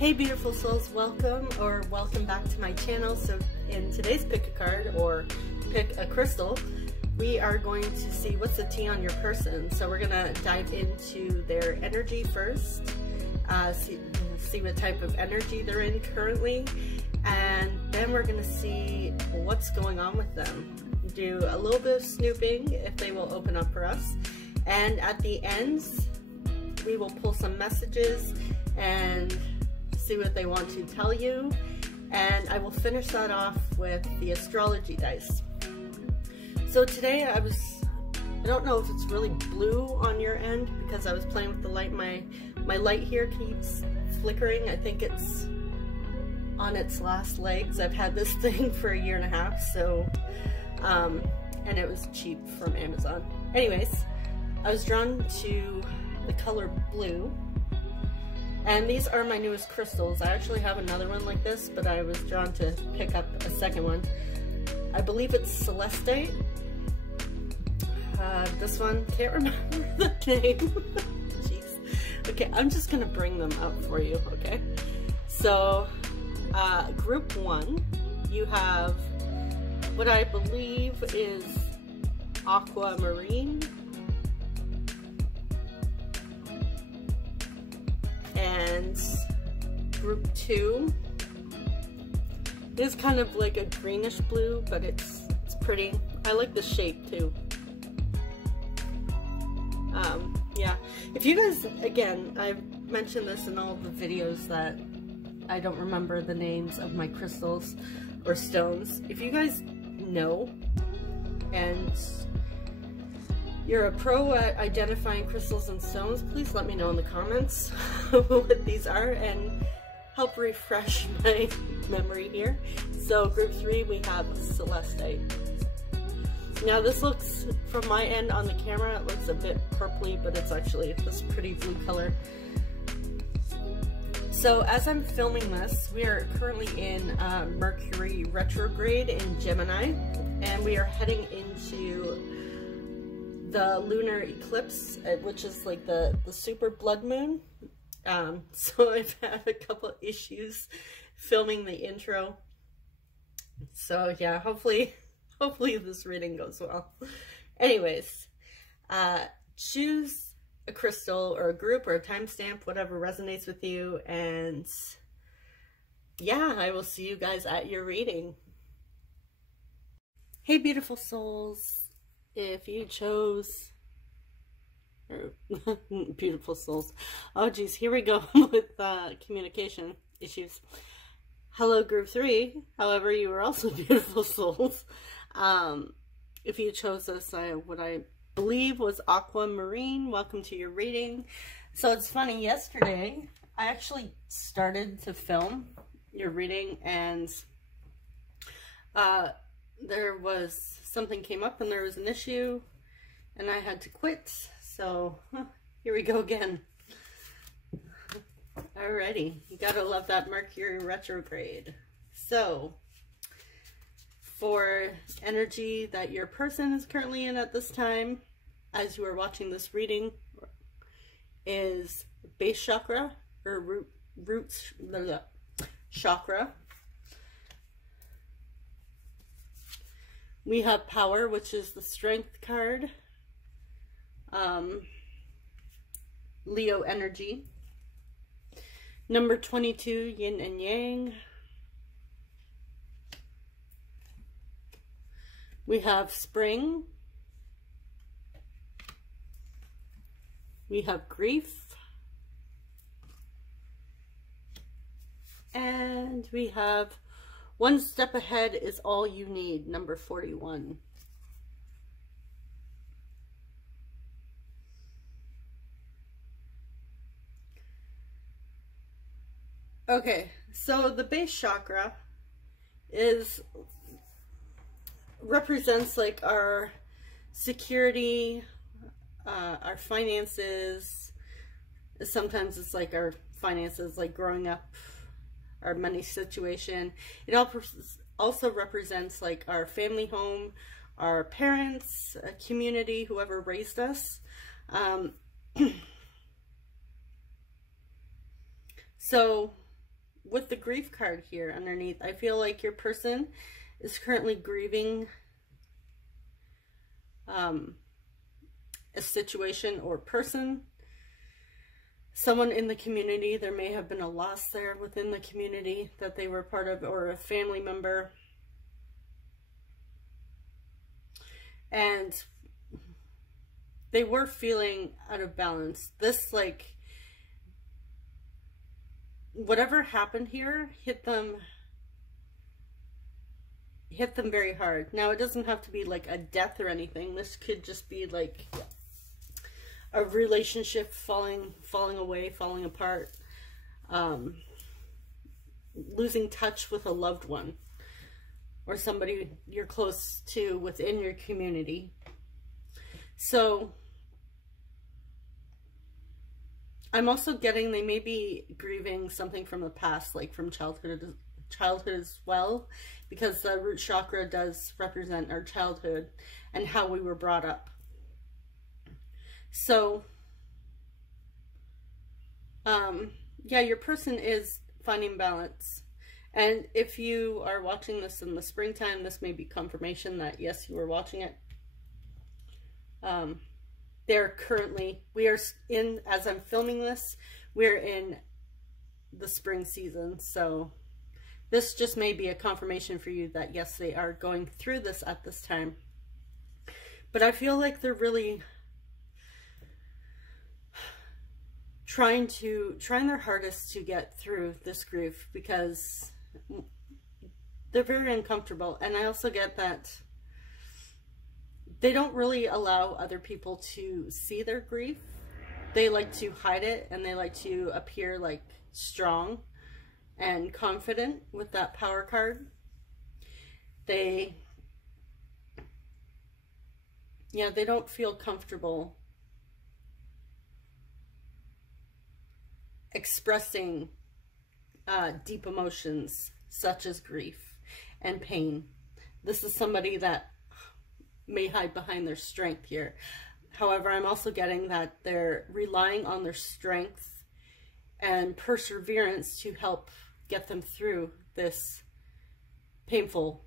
Hey beautiful souls, welcome back to my channel. So in today's pick a card or pick a crystal, we are going to see what's the tea on your person. So we're gonna dive into their energy first, see what type of energy they're in currently, and then we're gonna see what's going on with them. Do a little bit of snooping if they will open up for us, and at the end we will pull some messages and see what they want to tell you, and I will finish that off with the astrology dice. So today I don't know if it's really blue on your end because I was playing with the light. My light here keeps flickering. I think it's on its last legs. I've had this thing for 1.5 years, so and it was cheap from Amazon. Anyways, I was drawn to the color blue. And these are my newest crystals. I actually have another one like this, but I was drawn to pick up a second one. I believe it's Celestite. This one, can't remember the name. Jeez. Okay, I'm just gonna bring them up for you, okay? So, group 1, you have what I believe is aquamarine. And group 2 is kind of like a greenish blue, but it's pretty. I like the shape too. Yeah, if you guys, again, I've mentioned this in all the videos that I don't remember the names of my crystals or stones. If you guys know and you're a pro at identifying crystals and stones, please let me know in the comments what these are and help refresh my memory here. So group 3, we have Celestite. Now this looks, from my end on the camera, it looks a bit purpley, but it's actually this pretty blue color. So as I'm filming this, we are currently in Mercury retrograde in Gemini, and we are heading into the lunar eclipse, which is like the super blood moon. So I've had a couple issues filming the intro. So yeah, hopefully this reading goes well. Anyways, choose a crystal or a group or a timestamp, whatever resonates with you, and yeah, I will see you guys at your reading. Hey beautiful souls. If you chose, or beautiful souls, oh geez, here we go with communication issues. Hello group 3, however, you are also beautiful souls. If you chose this, what I believe was aquamarine, welcome to your reading. So it's funny, yesterday I actually started to film your reading, and there was something came up and there was an issue and I had to quit. So here we go again. Alrighty, you gotta love that Mercury retrograde. So for energy that your person is currently in at this time, as you are watching this reading, is base chakra or roots chakra. We have power, which is the strength card. Leo energy. Number 22, yin and yang. We have spring. We have grief. And we have one step ahead is all you need, number 41. Okay, so the base chakra represents like our security, our finances. Sometimes it's like our finances, like growing up, our money situation. It also represents like our family home, our parents, a community, whoever raised us. So with the grief card here underneath, I feel like your person is currently grieving a situation or person, someone in the community. There may have been a loss there within the community that they were part of, or a family member. And they were feeling out of balance. This, like, whatever happened here hit them very hard. Now, it doesn't have to be like a death or anything. This could just be like a relationship falling away, falling apart, losing touch with a loved one or somebody you're close to within your community. So I'm also getting they may be grieving something from the past, like from childhood as well, because the root chakra does represent our childhood and how we were brought up. So yeah, your person is finding balance. And if you are watching this in the springtime, this may be confirmation that yes, you were watching it. We are in, as I'm filming this, we're in the spring season. So this just may be a confirmation for you that yes, they are going through this at this time. But I feel like they're really trying their hardest to get through this grief, because they're very uncomfortable. And I also get that they don't really allow other people to see their grief. They like to hide it, and they like to appear like strong and confident with that power card. They don't feel comfortable expressing deep emotions such as grief and pain. This is somebody that may hide behind their strength here. However, I'm also getting that they're relying on their strength and perseverance to help get them through this painful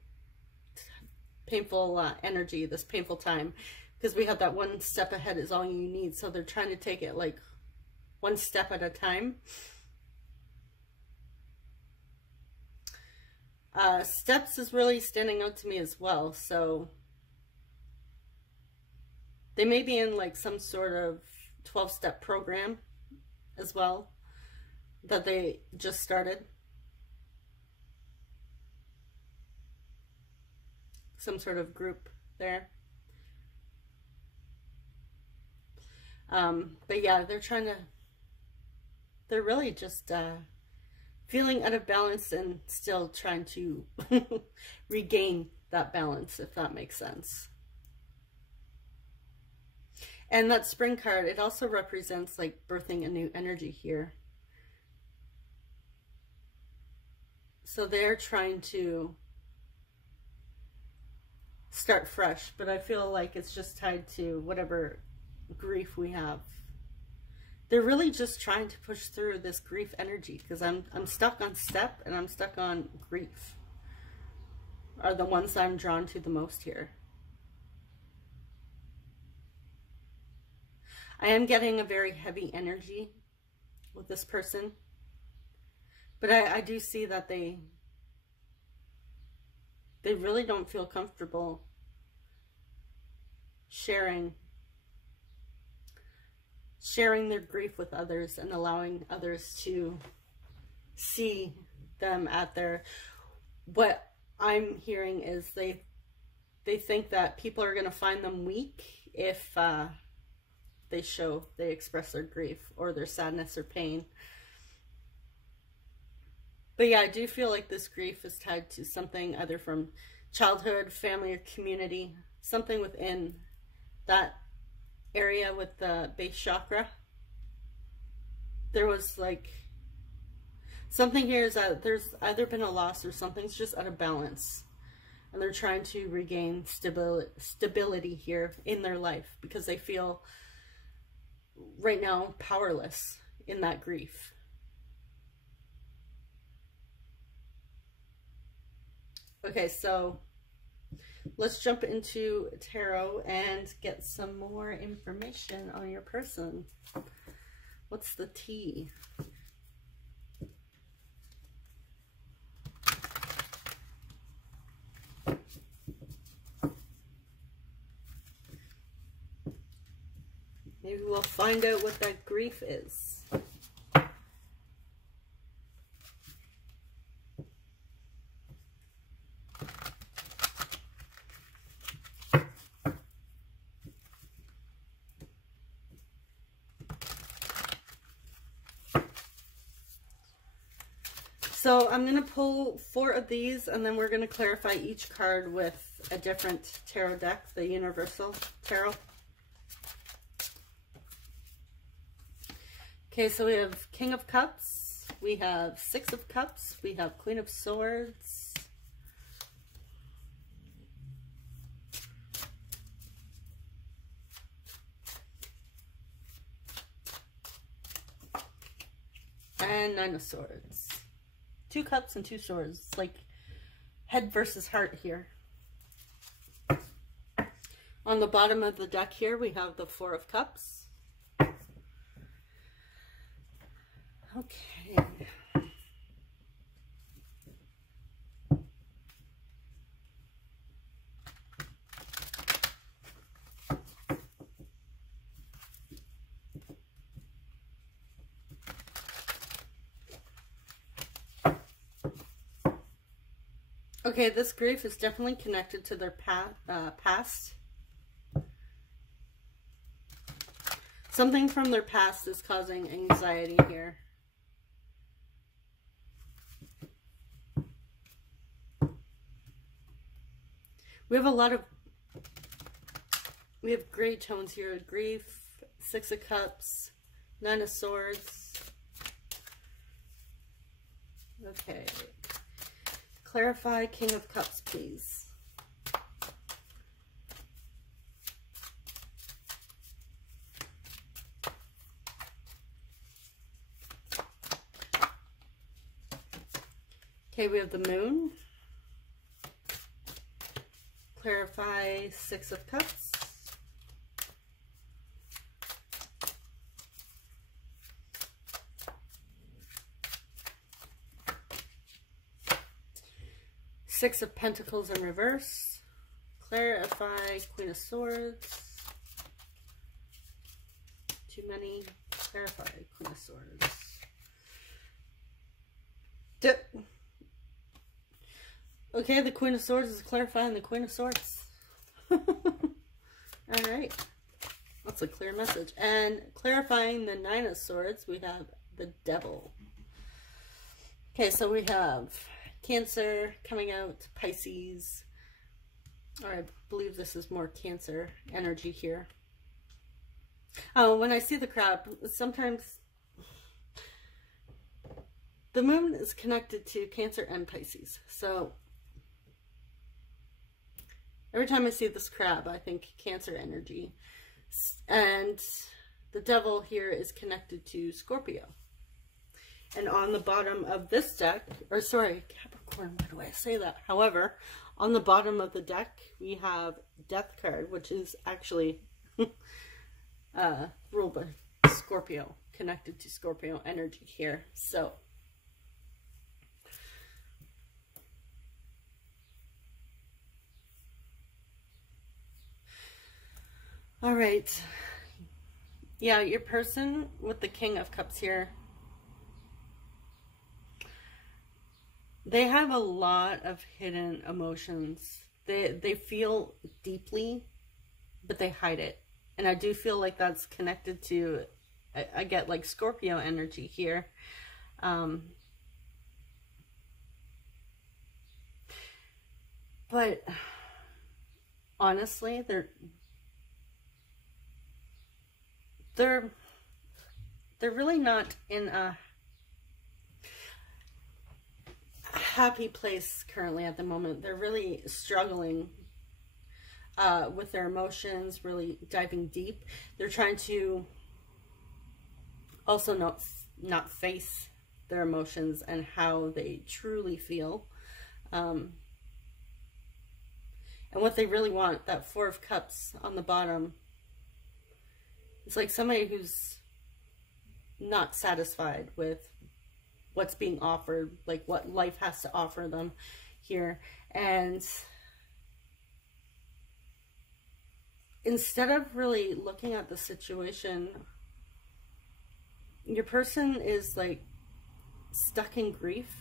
energy, this painful time, because we have that one step ahead is all you need. So they're trying to take it like one step at a time. Steps is really standing out to me as well. So they may be in like some sort of 12-step program as well that they just started. Some sort of group there. But yeah, they're really just feeling out of balance and still trying to regain that balance, if that makes sense. And that spring card, it also represents like birthing a new energy here. So they're trying to start fresh, but I feel like it's just tied to whatever grief we have. They're really just trying to push through this grief energy, because I'm stuck on step and I'm stuck on grief are the ones I'm drawn to the most here. I am getting a very heavy energy with this person, but I do see that they really don't feel comfortable sharing their grief with others and allowing others to see them at their, what I'm hearing is they think that people are going to find them weak if they express their grief or their sadness or pain. But yeah, I do feel like this grief is tied to something either from childhood, family, or community, something within that area with the base chakra. There was like something here is that there's either been a loss or something's just out of balance, and they're trying to regain stability here in their life because they feel right now powerless in that grief. Okay, so let's jump into tarot and get some more information on your person. What's the tea? Maybe we'll find out what that grief is. So I'm going to pull 4 of these, and then we're going to clarify each card with a different tarot deck, the Universal Tarot. Okay, so we have King of Cups, we have 6 of Cups, we have Queen of Swords, and 9 of Swords. 2 cups and 2 swords, like head versus heart here. On the bottom of the deck here, we have the 4 of Cups. Okay. Okay, this grief is definitely connected to their past. Something from their past is causing anxiety here. We have gray tones here. Grief, 6 of Cups, 9 of Swords. Okay. Clarify King of Cups, please. Okay, we have the Moon. Clarify 6 of Cups. Six of Pentacles in reverse. Clarify Queen of Swords. Too many. Clarify Queen of Swords. Okay, the Queen of Swords is clarifying the Queen of Swords. Alright. That's a clear message. And clarifying the 9 of Swords, we have the Devil. Okay, so we have Cancer coming out, Pisces, or I believe this is more Cancer energy here. Oh, when I see the crab, sometimes the moon is connected to Cancer and Pisces. So every time I see this crab, I think Cancer energy. And the Devil here is connected to Scorpio. And on the bottom of this deck, or sorry, Capricorn, why do I say that? However, on the bottom of the deck, we have Death card, which is actually ruled by Scorpio, connected to Scorpio energy here. So, all right. Yeah, your person with the King of Cups here, they have a lot of hidden emotions. They feel deeply, but they hide it. And I do feel like that's connected to, I get like Scorpio energy here. But honestly, they're really not in a happy place currently at the moment. They're really struggling with their emotions, really diving deep. They're trying to also not face their emotions and how they truly feel. And what they really want, that Four of Cups on the bottom, it's like somebody who's not satisfied with what's being offered, like what life has to offer them here. And instead of really looking at the situation, your person is like stuck in grief,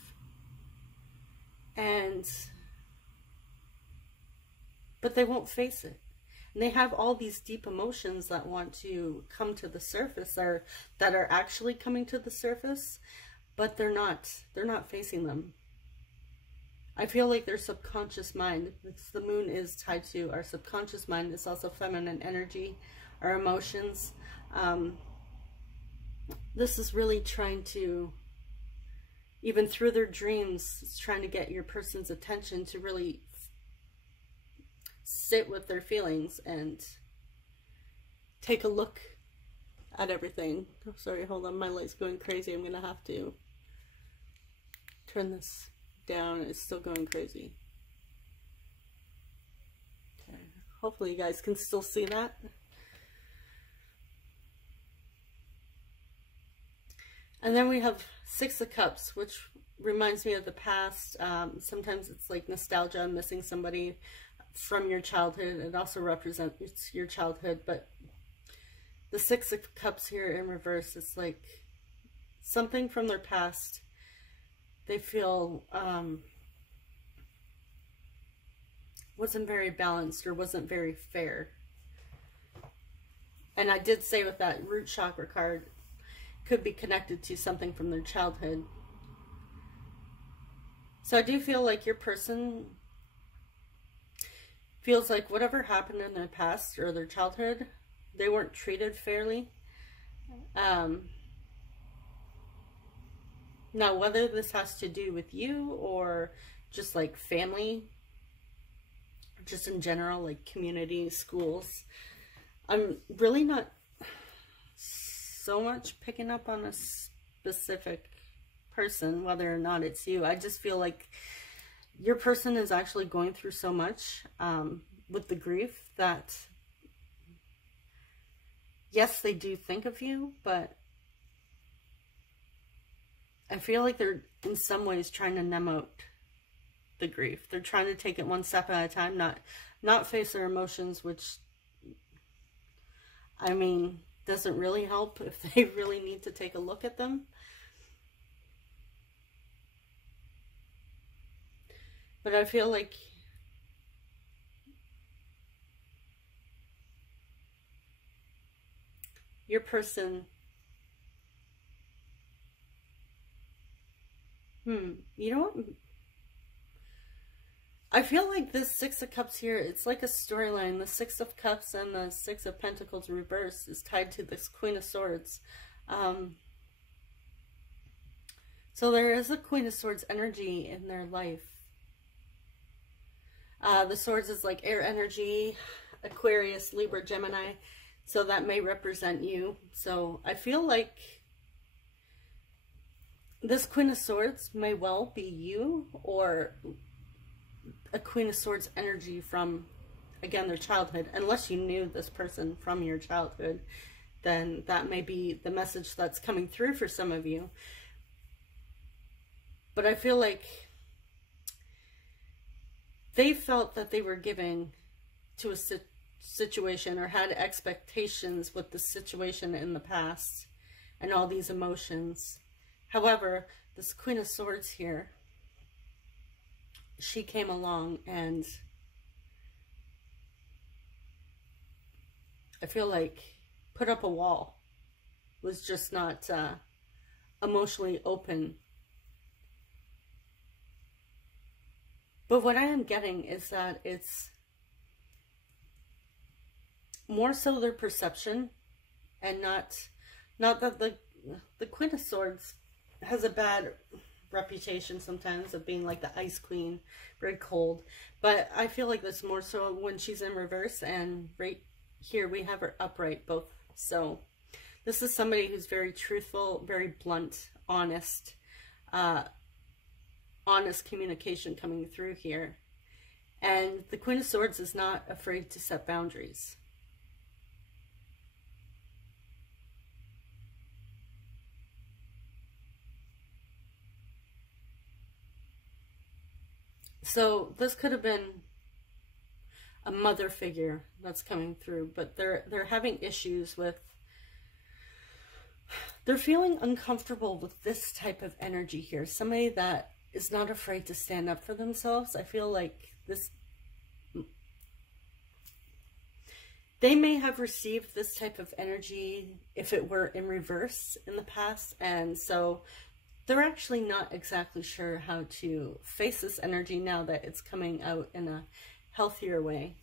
but they won't face it. And they have all these deep emotions that want to come to the surface, that are actually coming to the surface, but they're not facing them. I feel like their subconscious mind, the moon is tied to our subconscious mind. It's also feminine energy, our emotions. This is really trying to, even through their dreams, it's trying to get your person's attention to really sit with their feelings and take a look at everything. Oh, sorry, hold on, my light's going crazy. I'm gonna have to turn this down. It's still going crazy. Okay, hopefully you guys can still see that. And then we have Six of Cups, which reminds me of the past. Sometimes it's like nostalgia, missing somebody from your childhood. It also represents your childhood, but the Six of Cups here in reverse, it's like something from their past. They feel wasn't very balanced or wasn't very fair. And I did say with that root chakra card, could be connected to something from their childhood. So I do feel like your person feels like whatever happened in their past or their childhood, they weren't treated fairly. Now, whether this has to do with you or just like family, just in general, like community, schools, I'm really not so much picking up on a specific person, whether or not it's you. I just feel like your person is actually going through so much with the grief that, yes, they do think of you, but I feel like they're in some ways trying to numb out the grief. They're trying to take it one step at a time, not face their emotions, which, I mean, doesn't really help if they really need to take a look at them. But I feel like your person, you know what? I feel like this Six of Cups here, it's like a storyline. The Six of Cups and the Six of Pentacles reverse is tied to this Queen of Swords. So there is a Queen of Swords energy in their life. The Swords is like air energy, Aquarius, Libra, Gemini. So that may represent you. So I feel like this Queen of Swords may well be you, or a Queen of Swords energy from, again, their childhood. Unless you knew this person from your childhood, then that may be the message that's coming through for some of you. But I feel like they felt that they were giving to a situation, or had expectations with the situation in the past and all these emotions. However, this Queen of Swords here, she came along and I feel like put up a wall, was just not emotionally open. But what I am getting is that it's more so their perception, and not that the Queen of Swords has a bad reputation sometimes of being like the Ice Queen, very cold. But I feel like that's more so when she's in reverse, and right here we have her upright both. So this is somebody who's very truthful, very blunt, honest, honest communication coming through here. And the Queen of Swords is not afraid to set boundaries. So this could have been a mother figure that's coming through, but they're having issues with, they're feeling uncomfortable with this type of energy here. Somebody that is not afraid to stand up for themselves. I feel like this, they may have received this type of energy if it were in reverse in the past, and so they're actually not exactly sure how to face this energy now that it's coming out in a healthier way.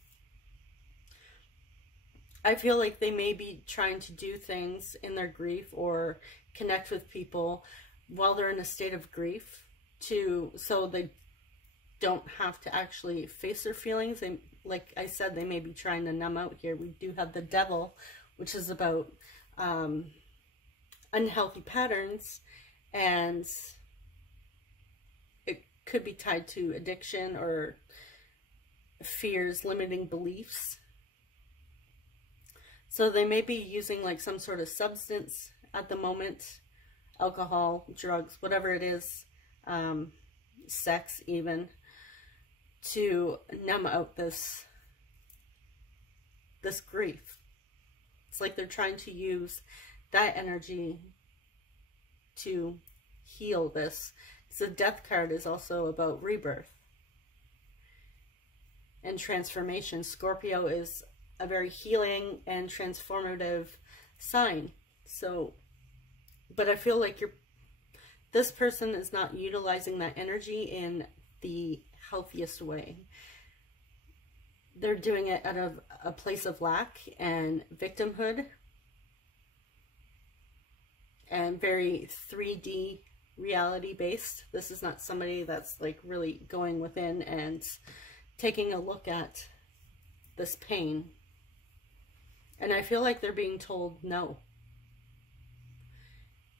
I feel like they may be trying to do things in their grief or connect with people while they're in a state of grief so they don't have to actually face their feelings. They, like I said, they may be trying to numb out here. We do have the Devil, which is about unhealthy patterns, and it could be tied to addiction or fears, limiting beliefs. So they may be using like some sort of substance at the moment, alcohol, drugs, whatever it is, sex even, to numb out this grief. It's like they're trying to use that energy to heal this. So the Death card is also about rebirth and transformation. Scorpio is a very healing and transformative sign. So, but I feel like this person is not utilizing that energy in the healthiest way. They're doing it out of a place of lack and victimhood and very 3D reality based. This is not somebody that's like really going within and taking a look at this pain. And I feel like they're being told no.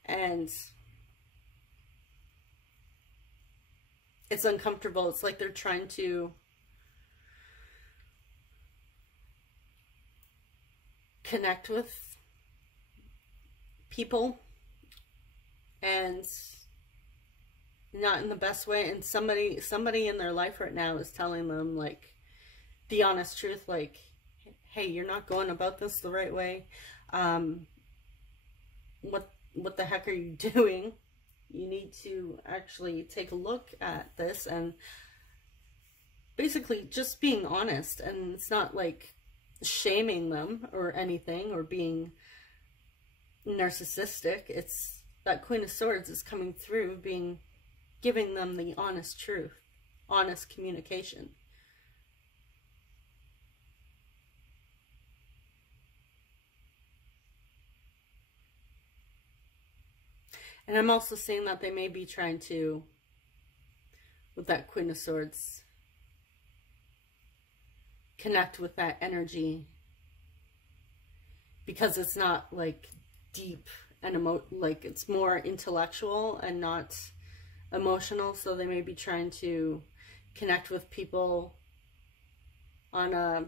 And it's uncomfortable. It's like they're trying to connect with people and not in the best way. And somebody in their life right now is telling them like the honest truth, like, hey, you're not going about this the right way. What the heck are you doing? You need to actually take a look at this, and basically just being honest. And it's not like shaming them or anything or being narcissistic. It's that Queen of Swords is coming through, giving them the honest truth, honest communication. And I'm also seeing that they may be trying to, with that Queen of Swords, connect with that energy, because it's not like deep and like it's more intellectual and not emotional. So they may be trying to connect with people on a,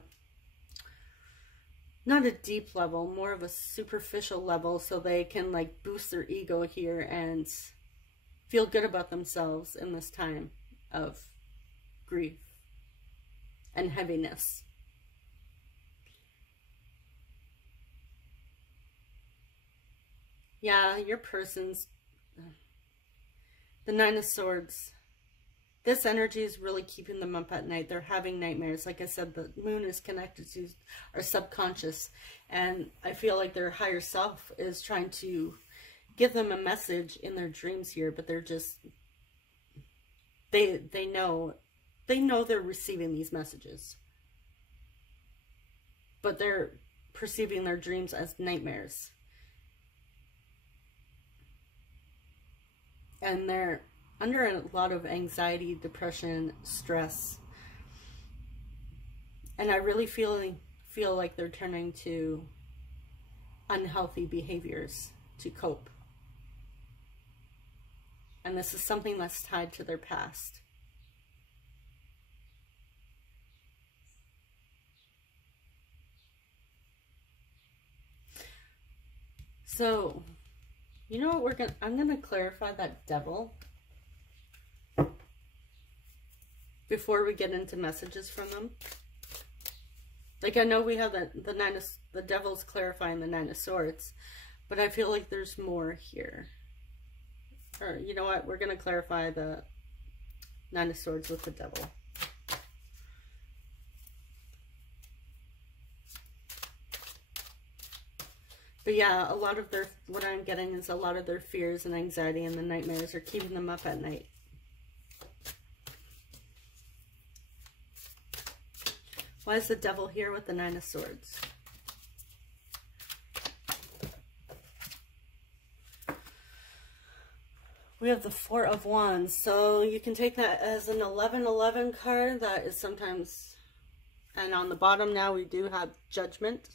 not a deep level, more of a superficial level, so they can like boost their ego here and feel good about themselves in this time of grief and heaviness. Yeah, your person's, the Nine of Swords, this energy is really keeping them up at night. They're having nightmares. Like I said, the moon is connected to our subconscious. And I feel like their higher self is trying to give them a message in their dreams here. But they're just, they know they're receiving these messages. But they're perceiving their dreams as nightmares. And they're under a lot of anxiety, depression, stress. And I really feel like they're turning to unhealthy behaviors to cope. And this is something that's tied to their past. So, you know what I'm gonna clarify that devil before we get into messages from them. Like, I know we have the devil's clarifying the Nine of Swords, but I feel like there's more here. Or, you know what? We're going to clarify the Nine of Swords with the devil. But yeah, a lot of what I'm getting is a lot of their fears and anxiety and the nightmares are keeping them up at night. Why is the devil here with the Nine of Swords? We have the Four of Wands. So you can take that as an 11-11 card. That is sometimes... And on the bottom now we do have Judgment.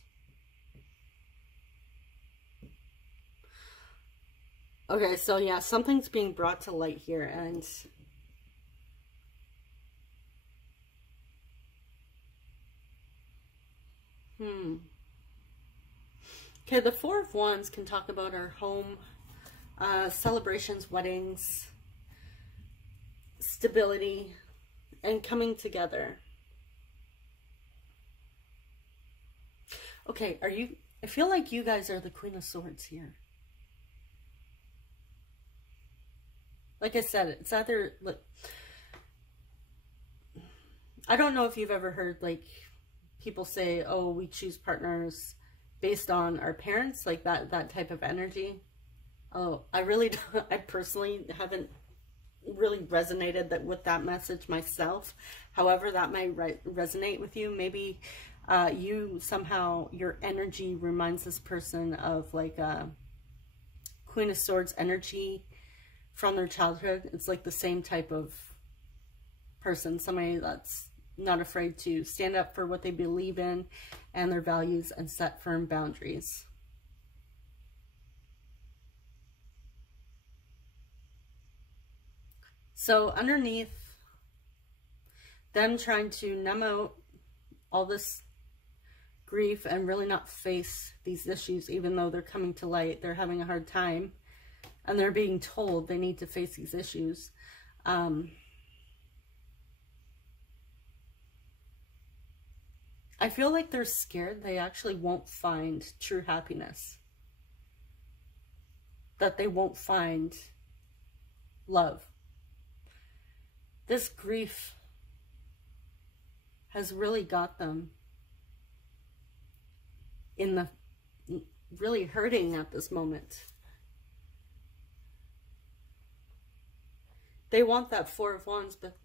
Okay, so yeah, something's being brought to light here. And... Okay, the Four of Wands can talk about our home, celebrations, weddings, stability, and coming together. Okay, I feel like you guys are the Queen of Swords here. Like I said, it's either, like, I don't know if you've ever heard, like, people say, oh, we choose partners based on our parents, like that type of energy. Oh, I really don't, I personally haven't really resonated with that message myself. However, that might resonate with you. Maybe you somehow, your energy reminds this person of like a Queen of Swords energy from their childhood. It's like the same type of person, somebody that's not afraid to stand up for what they believe in and their values and set firm boundaries. So underneath them trying to numb out all this grief and really not face these issues, even though they're coming to light, they're having a hard time and they're being told they need to face these issues. I feel like they're scared they actually won't find true happiness. That they won't find love. This grief has really got them in the really hurting at this moment. They want that Four of Wands, but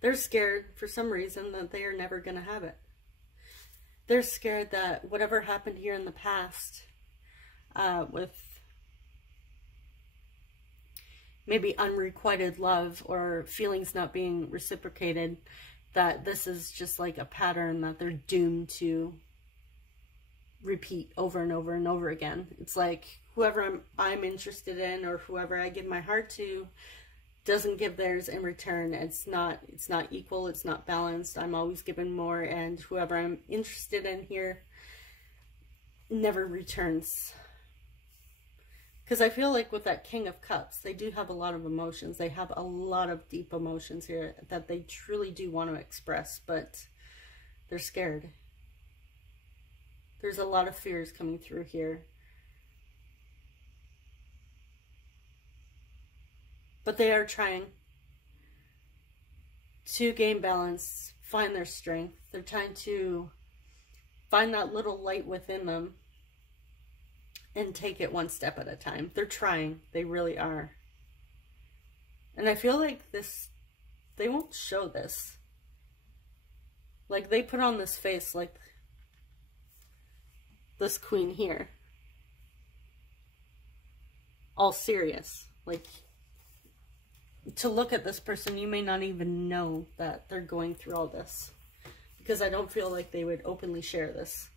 they're scared for some reason that they are never going to have it. They're scared that whatever happened here in the past with maybe unrequited love or feelings not being reciprocated, that this is just like a pattern that they're doomed to repeat over and over and over again. It's like whoever I'm interested in or whoever I give my heart to doesn't give theirs in return. It's not equal, it's not balanced. I'm always giving more, and whoever I'm interested in here never returns. Because I feel like with that King of Cups, they do have a lot of emotions. They have a lot of deep emotions here that they truly do want to express, but they're scared. There's a lot of fears coming through here. But they are trying to gain balance, find their strength. They're trying to find that little light within them and take it one step at a time. They're trying. They really are. And I feel like they won't show this. Like, they put on this face like this queen here. All serious. Like, to look at this person, you may not even know that they're going through all this, because I don't feel like they would openly share this.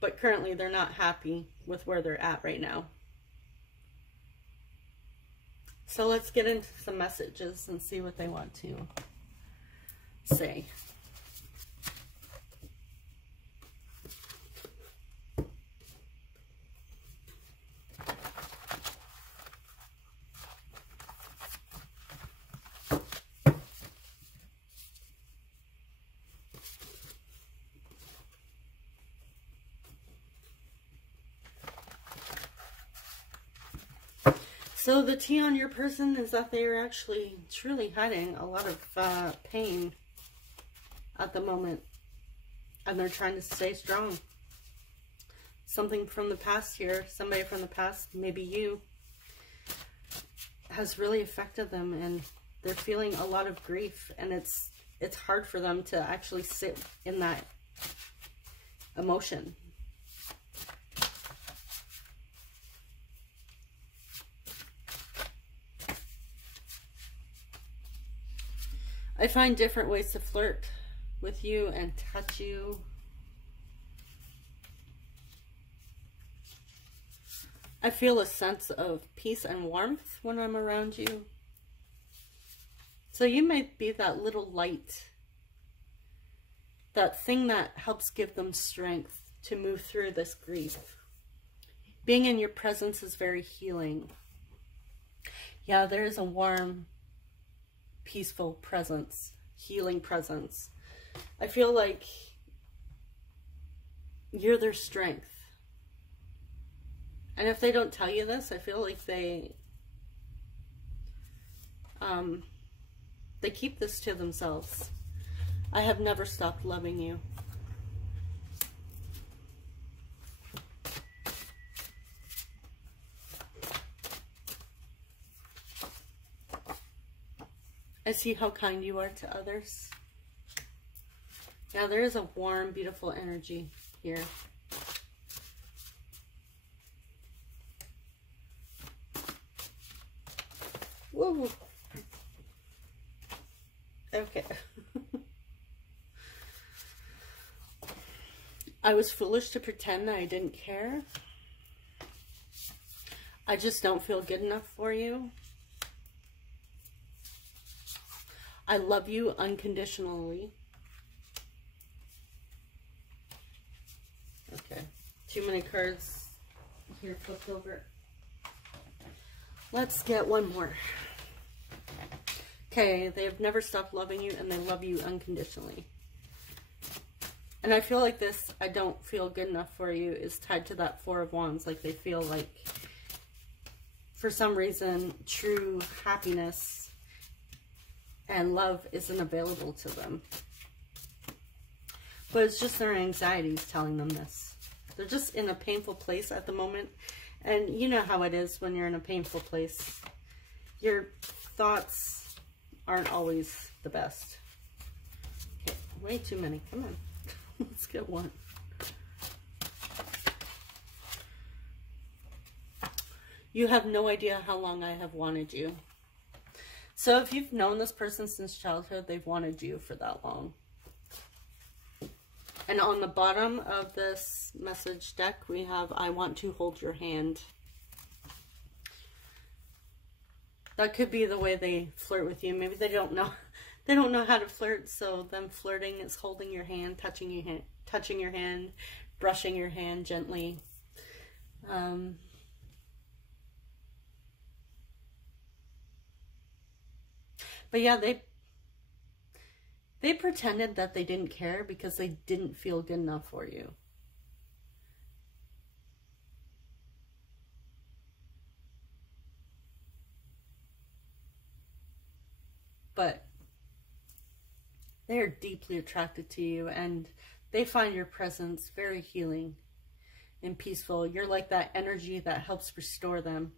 But currently, they're not happy with where they're at right now. So let's get into some messages and see what they want to say. So the tea on your person is that they are actually truly hiding a lot of pain at the moment. And they're trying to stay strong. Something from the past here, somebody from the past, maybe you, has really affected them, and they're feeling a lot of grief, and it's hard for them to actually sit in that emotion. I find different ways to flirt with you and touch you. I feel a sense of peace and warmth when I'm around you. So you might be that little light, that thing that helps give them strength to move through this grief. Being in your presence is very healing. Yeah, there is a warm, peaceful presence, healing presence. I feel like you're their strength. And if they don't tell you this, I feel like they keep this to themselves. I have never stopped loving you. I see how kind you are to others. Yeah, there is a warm, beautiful energy here. Whoa. Okay. I was foolish to pretend that I didn't care. I just don't feel good enough for you. I love you unconditionally. Okay. Too many cards here flipped over. Let's get one more. Okay, they have never stopped loving you and they love you unconditionally. And I feel like this, I don't feel good enough for you, is tied to that Four of Wands. Like they feel like, for some reason, true happiness and love isn't available to them. But it's just their anxieties telling them this. They're just in a painful place at the moment. And you know how it is when you're in a painful place. Your thoughts aren't always the best. Okay, way too many. Come on. Let's get one. You have no idea how long I have wanted you. So if you've known this person since childhood, they've wanted you for that long. And on the bottom of this message deck, we have, I want to hold your hand. That could be the way they flirt with you. Maybe they don't know. They don't know how to flirt, so them flirting is holding your hand, touching your hand, brushing your hand gently. But yeah, they pretended that they didn't care because they didn't feel good enough for you. But they are deeply attracted to you, and they find your presence very healing and peaceful. You're like that energy that helps restore them.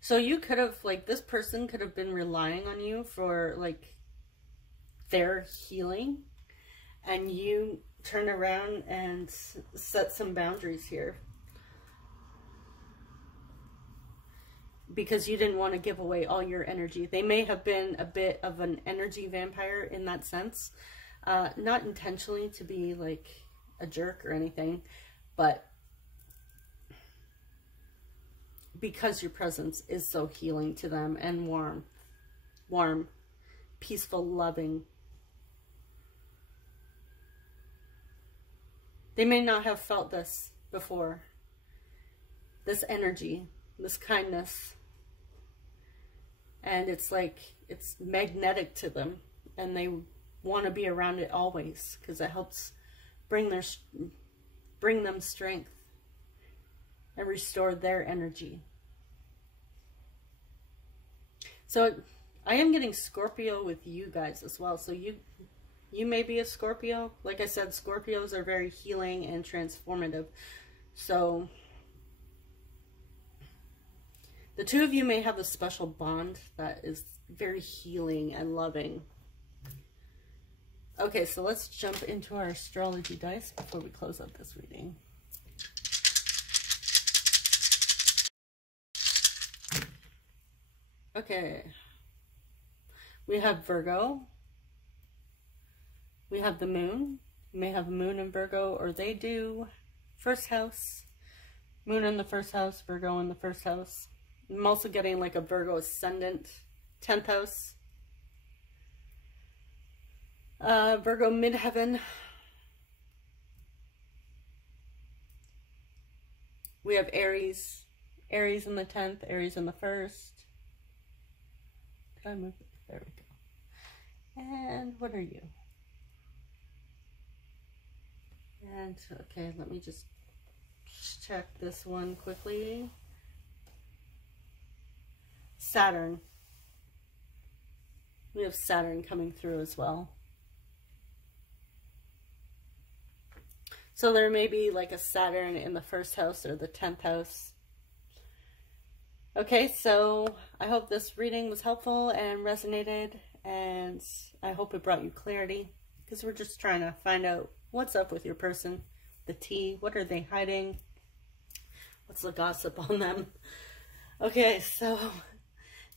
So you could have, like, this person could have been relying on you for, like, their healing. And you turn around and set some boundaries here. Because you didn't want to give away all your energy. They may have been a bit of an energy vampire in that sense. Not intentionally to be, like, a jerk or anything. But because your presence is so healing to them and warm, peaceful, loving. They may not have felt this before. This energy, this kindness. And it's like, it's magnetic to them. And they want to be around it always because it helps bring them strength. and restore their energy. So I am getting Scorpio with you guys as well. So you may be a Scorpio. Like I said, Scorpios are very healing and transformative. So the two of you may have a special bond that is very healing and loving. Okay, so let's jump into our astrology dice before we close out this reading. Okay. We have Virgo. We have the moon. You may have a moon in Virgo, or they do. First house. Moon in the first house, Virgo in the first house. I'm also getting like a Virgo ascendant, 10th house. Virgo midheaven. We have Aries. Aries in the 10th, Aries in the 1st. Did I move it? There we go. And what are you? And, okay, let me just check this one quickly. Saturn. We have Saturn coming through as well. So there may be like a Saturn in the first house or the 10th house. Okay, so I hope this reading was helpful and resonated, and I hope it brought you clarity, because we're just trying to find out what's up with your person, the tea, what are they hiding, what's the gossip on them. Okay, so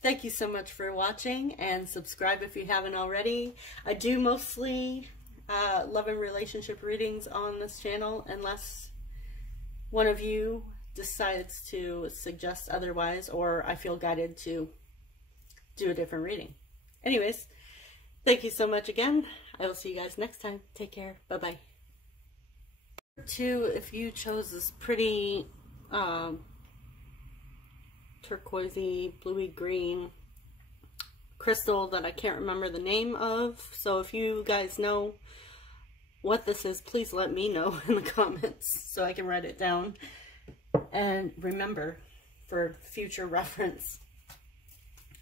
thank you so much for watching, and subscribe if you haven't already. I do mostly love and relationship readings on this channel, unless one of you decides to suggest otherwise, or I feel guided to do a different reading. Anyways, thank you so much again. I will see you guys next time. Take care. Bye-bye. Two, if you chose this pretty turquoisey, bluey green crystal that I can't remember the name of, so if you guys know what this is, please let me know in the comments so I can write it down and remember for future reference.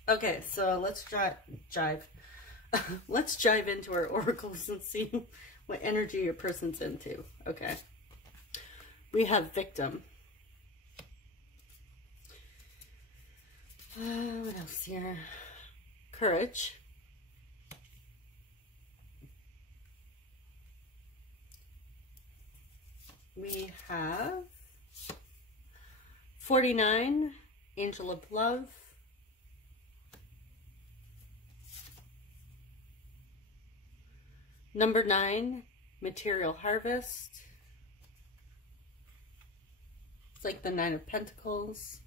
Okay, so let's let's dive into our oracles and see what energy your person's into. Okay, we have victim. What else here? Courage. We have 49, Angel of Love. Number 9, Material Harvest. It's like the 9 of Pentacles.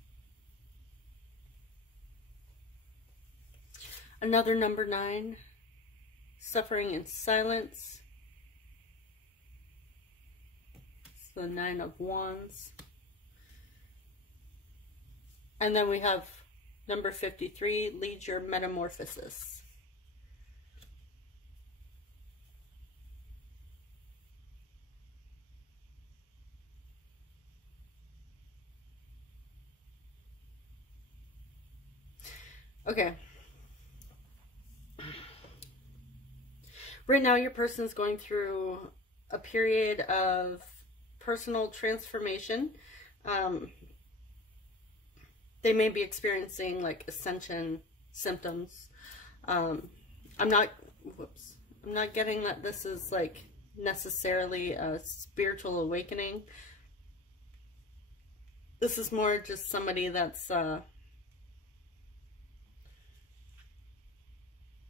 Another number 9, Suffering in Silence. It's the 9 of Wands. And then we have number 53, Lead Your Metamorphosis. Okay. Right now your person's going through a period of personal transformation. They may be experiencing like ascension symptoms. I'm not getting that this is like necessarily a spiritual awakening. This is more just somebody that's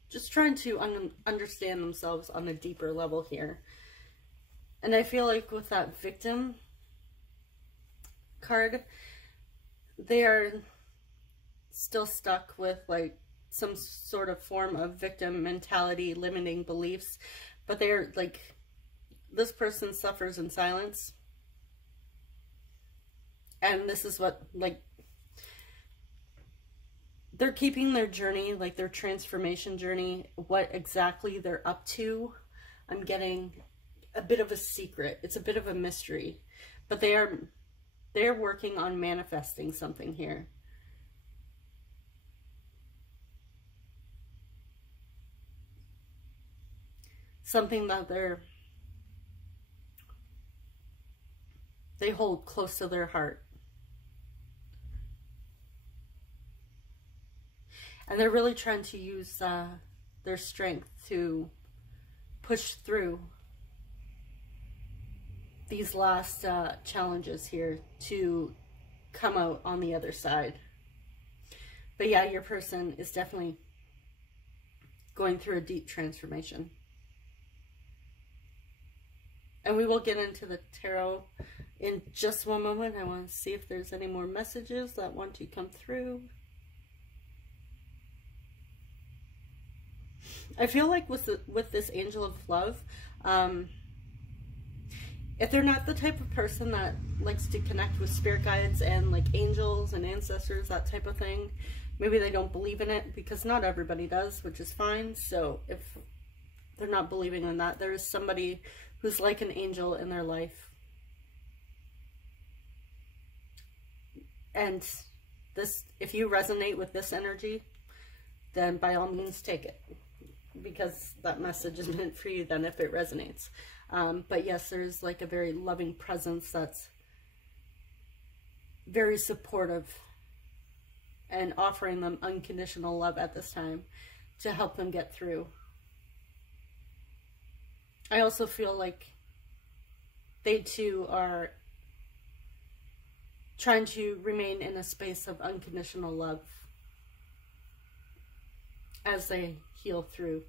just trying to understand themselves on a deeper level here. And I feel like with that victim card, they are still stuck with like some sort of form of victim mentality, limiting beliefs, but they're like, this person suffers in silence. And this is what, like, they're keeping their journey, like their transformation journey, what exactly they're up to. I'm getting a bit of a secret. It's a bit of a mystery, but they are they're working on manifesting something here. Something that they hold close to their heart. And they're really trying to use their strength to push through these last challenges here to come out on the other side. But yeah, your person is definitely going through a deep transformation. And we will get into the tarot in just one moment. I want to see if there's any more messages that want to come through. I feel like with this angel of love, if they're not the type of person that likes to connect with spirit guides and like angels and ancestors, that type of thing, maybe they don't believe in it, because not everybody does, which is fine. So if they're not believing in that, there is somebody who's like an angel in their life. And this, if you resonate with this energy, then by all means take it, because that message is meant for you then if it resonates. But yes, there's like a very loving presence that's very supportive and offering them unconditional love at this time to help them get through. I also feel like they too are trying to remain in a space of unconditional love as they heal through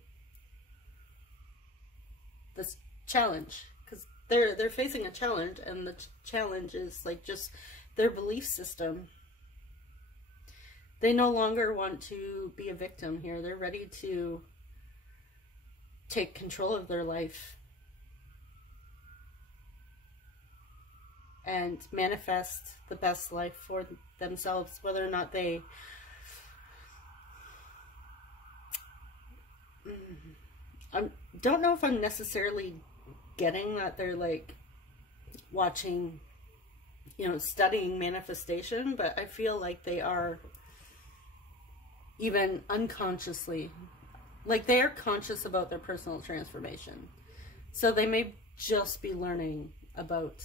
this challenge, because they're facing a challenge, and the challenge is like just their belief system. They no longer want to be a victim here. They're ready to take control of their life and manifest the best life for themselves, whether or not they I don't know if I'm necessarily getting that they're like watching, you know, studying manifestation, but I feel like they are even unconsciously, like they are conscious about their personal transformation. So they may just be learning about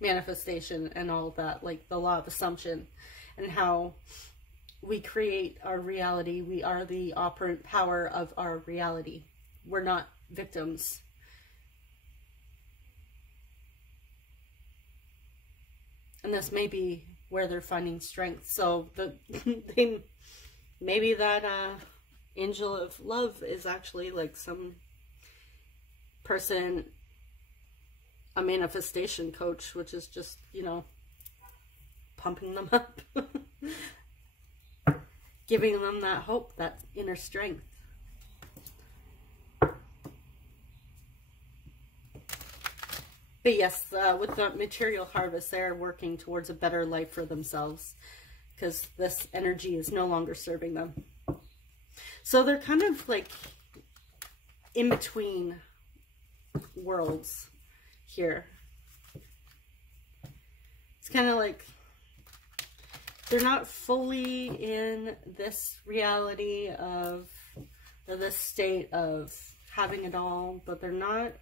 manifestation and all that, like the law of assumption and how we create our reality. We are the operant power of our reality. We're not victims. And this may be where they're finding strength. So maybe that angel of love is actually like some person, a manifestation coach, which is just, you know, pumping them up. Giving them that hope, that inner strength. But yes, with the material harvest, they're working towards a better life for themselves, because this energy is no longer serving them. So they're kind of like in between worlds here. It's kind of like they're not fully in this reality of, or this state of having it all, but they're not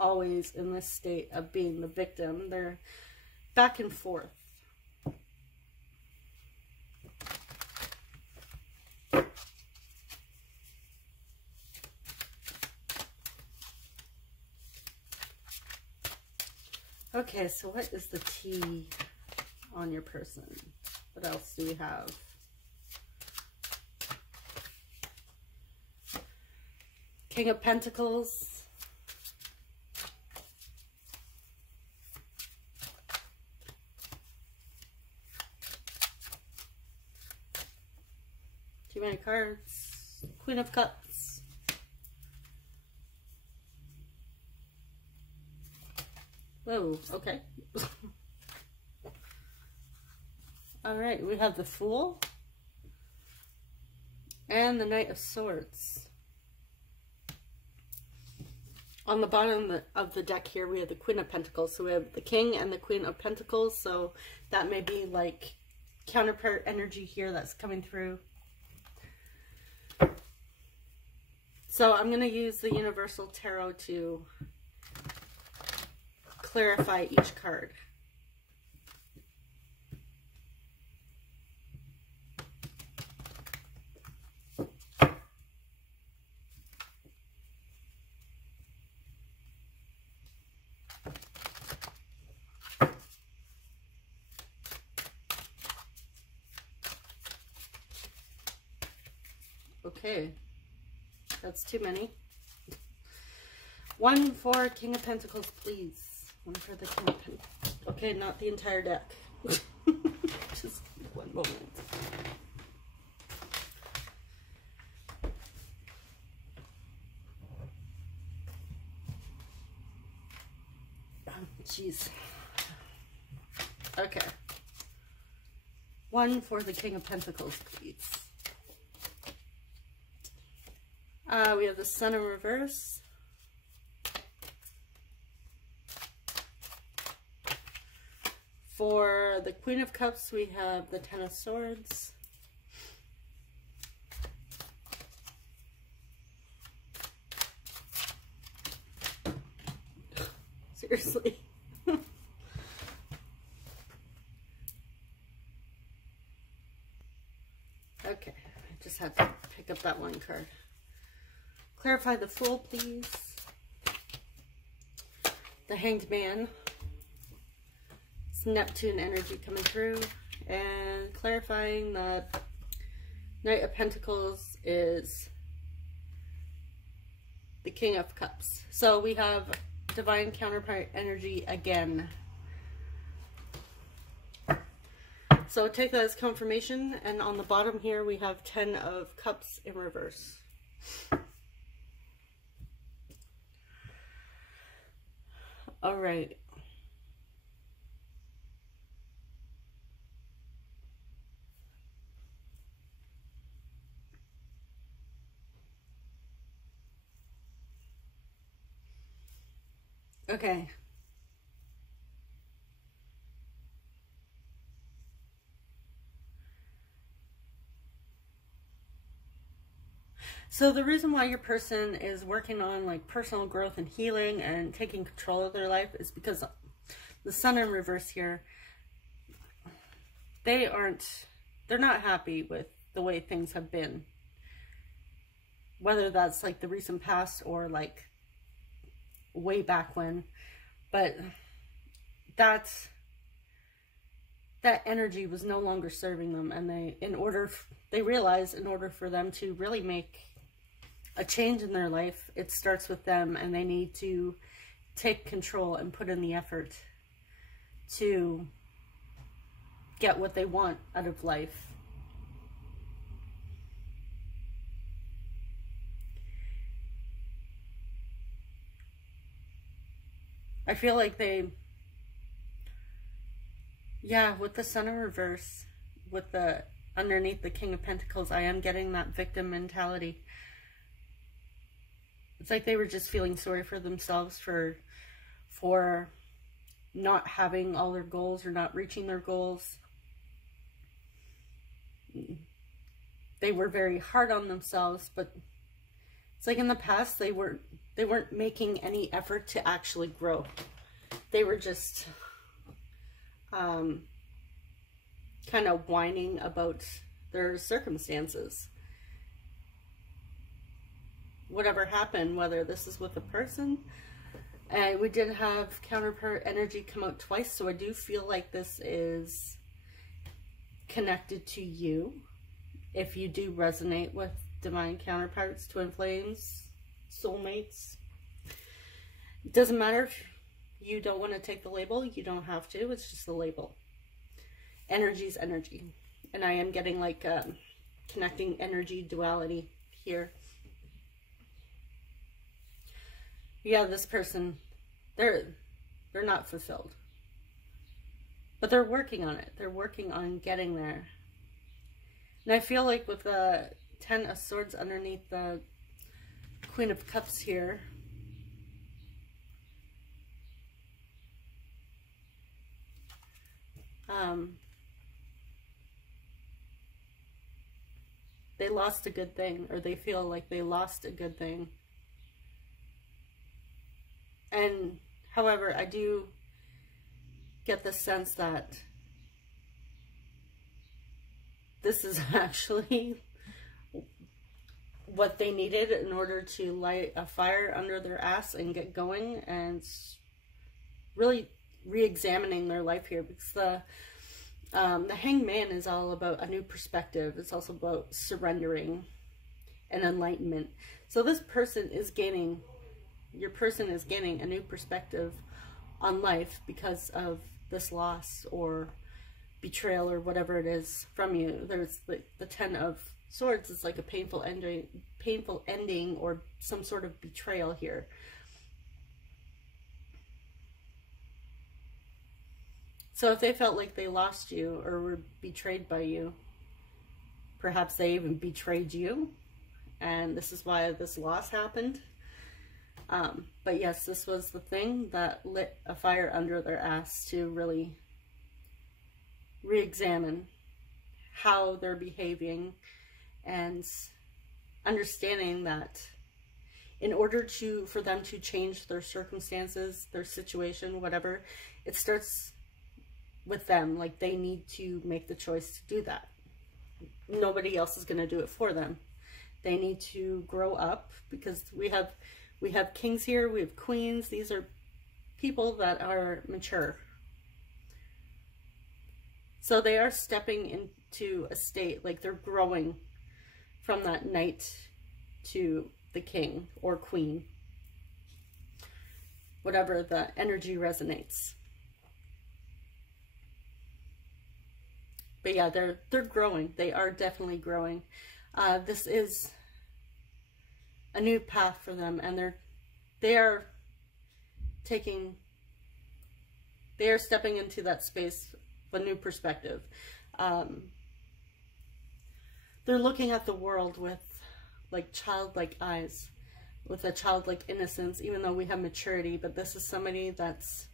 always in this state of being the victim. They're back and forth. Okay, so what is the tea on your person? What else do we have? King of Pentacles. Too many cards. Queen of Cups. Whoa, okay. All right, we have the Fool and the Knight of Swords. On the bottom of the deck here, we have the Queen of Pentacles. So we have the King and the Queen of Pentacles. So that may be like counterpart energy here that's coming through. So I'm going to use the Universal Tarot to clarify each card. Okay, that's too many. One for King of Pentacles, please. One for the King of Pentacles. Okay, not the entire deck. Just one moment. Jeez. Okay. One for the King of Pentacles, please. We have the Sun in reverse. For the Queen of Cups, we have the Ten of Swords. Seriously. Okay, I just had to pick up that one card. Clarify the Fool, please. The Hanged Man. It's Neptune energy coming through. And clarifying the Knight of Pentacles is the King of Cups. So we have divine counterpart energy again. So take that as confirmation. And on the bottom here, we have 10 of Cups in reverse. All right. Okay. So the reason why your person is working on like personal growth and healing and taking control of their life is because the Sun in reverse here, they're not happy with the way things have been. Whether that's like the recent past or like way back when, but that energy was no longer serving them, and they realized in order for them to really make a change in their life, it starts with them, and they need to take control and put in the effort to get what they want out of life. I feel like with the Sun in reverse, with the underneath the King of Pentacles, I am getting that victim mentality. It's like they were just feeling sorry for themselves for not having all their goals or not reaching their goals. They were very hard on themselves, but it's like in the past they weren't making any effort to actually grow. They were just kind of whining about their circumstances. Whatever happened, whether this is with a person. And we did have counterpart energy come out twice, so I do feel like this is connected to you. If you do resonate with divine counterparts, twin flames, soulmates. It doesn't matter if you don't want to take the label. You don't have to. It's just a label. Energy is energy. And I am getting like connecting energy duality here. Yeah, this person, they're not fulfilled. But they're working on it. They're working on getting there. And I feel like with the 10 of Swords underneath the Queen of Cups here, they lost a good thing, or they feel like they lost a good thing. And however, I do get the sense that this is actually what they needed in order to light a fire under their ass and get going and really re-examining their life here, because the Hanged Man is all about a new perspective. It's also about surrendering and enlightenment. So this person is gaining, your person is gaining a new perspective on life because of this loss or betrayal or whatever it is from you. There's the Ten of Swords is like a painful ending or some sort of betrayal here. So if they felt like they lost you or were betrayed by you, perhaps they even betrayed you, and this is why this loss happened. But yes, this was the thing that lit a fire under their ass to really re-examine how they're behaving, and understanding that in order for them to change their circumstances, their situation, whatever, it starts with them. Like, they need to make the choice to do that. Nobody else is going to do it for them. They need to grow up, because we have kings here, we have queens. These are people that are mature. So they are stepping into a state, like they're growing from that knight to the king or queen, whatever the energy resonates. But yeah, they're growing. They are definitely growing. This is a new path for them, and they are stepping into that space with a new perspective. They're looking at the world with like childlike eyes, with a childlike innocence, even though we have maturity. But this is somebody that's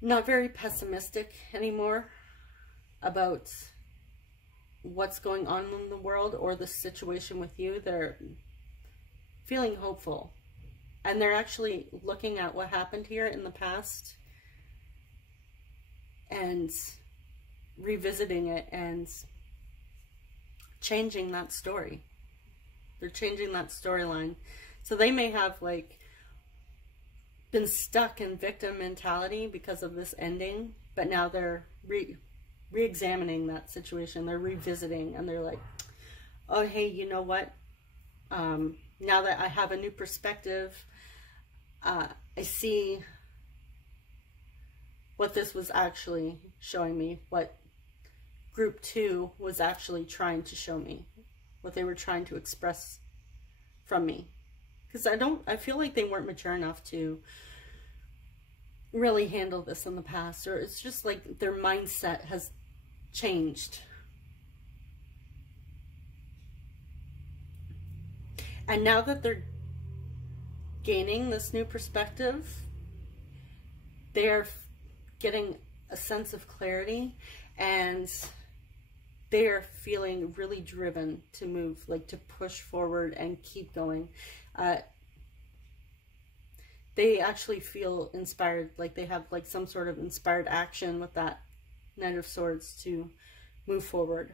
not very pessimistic anymore about what's going on in the world or the situation with you. They're feeling hopeful, and they're actually looking at what happened here in the past and revisiting it and changing that story. They're changing that storyline. So they may have like been stuck in victim mentality because of this ending, but now they're re-examining that situation. They're revisiting, and they're like, oh, hey, you know what? Now that I have a new perspective, I see what this was actually showing me, what group 2 was actually trying to show me, what they were trying to express from me. Because I feel like they weren't mature enough to really handle this in the past, or it's just like their mindset has changed. And now that they're gaining this new perspective, they're getting a sense of clarity, and they're feeling really driven to move, like to push forward and keep going. They actually feel inspired, like they have like some sort of inspired action with that Knight of Swords to move forward.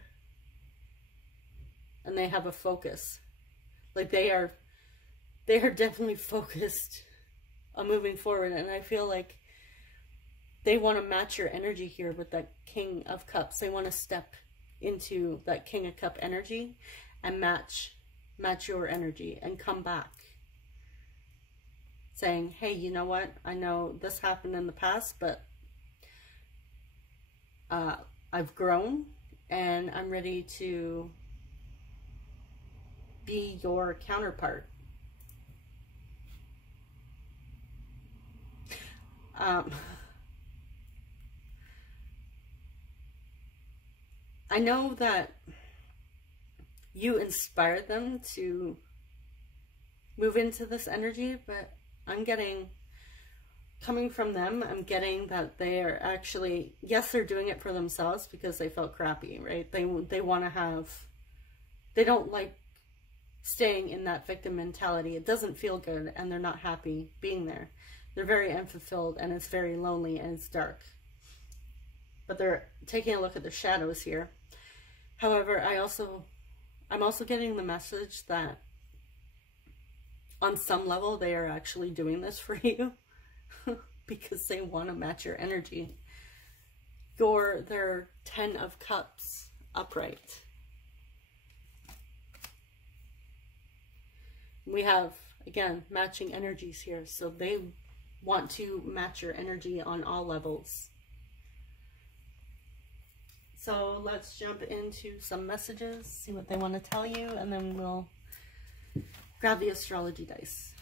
And they have a focus. Like they are definitely focused on moving forward. And I feel like they want to match your energy here with that King of Cups. They want to step into that King of Cup energy and match your energy and come back saying, hey, you know what? I know this happened in the past, but I've grown and I'm ready to be your counterpart. I know that you inspired them to move into this energy, but I'm getting coming from them, I'm getting that they are actually, yes, they're doing it for themselves because they felt crappy, right? They want to have, they don't like staying in that victim mentality. It doesn't feel good, and they're not happy being there. They're very unfulfilled, and it's very lonely, and it's dark. But they're taking a look at the shadows here. However, I'm also getting the message that on some level they are actually doing this for you because they want to match your energy. Their 10 of Cups upright. We have, again, matching energies here. So they want to match your energy on all levels. So let's jump into some messages, see what they want to tell you, and then we'll grab the astrology dice.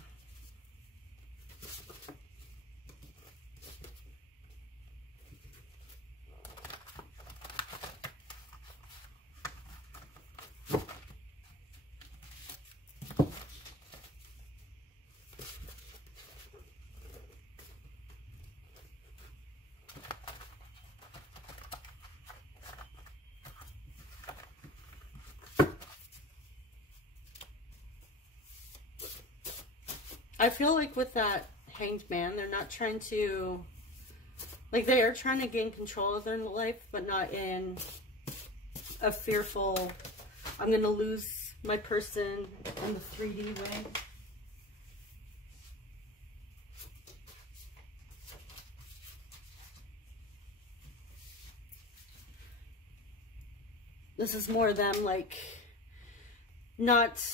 I feel like with that Hanged Man, they're not trying to, like, they are trying to gain control of their life, but not in a fearful, I'm going to lose my person in the 3D way. This is more them, like, not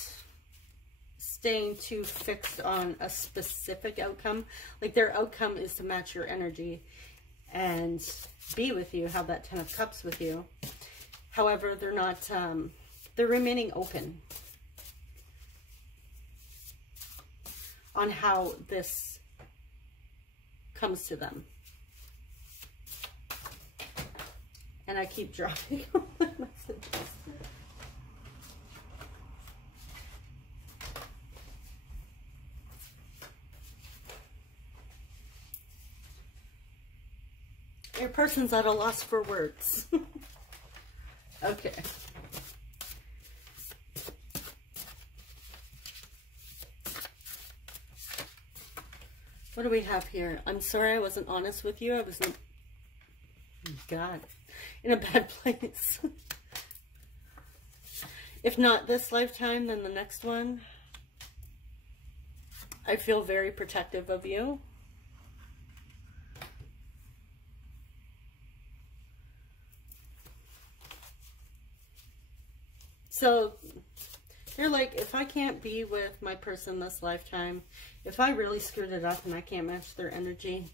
staying too fixed on a specific outcome. Like, their outcome is to match your energy and be with you, have that 10 of Cups with you. However, they're not, they're remaining open on how this comes to them. And I keep dropping messages. Your person's at a loss for words. Okay. What do we have here? I'm sorry I wasn't honest with you. I was in, God, in a bad place. If not this lifetime, then the next one. I feel very protective of you. So they're like, if I can't be with my person this lifetime, if I really screwed it up and I can't match their energy,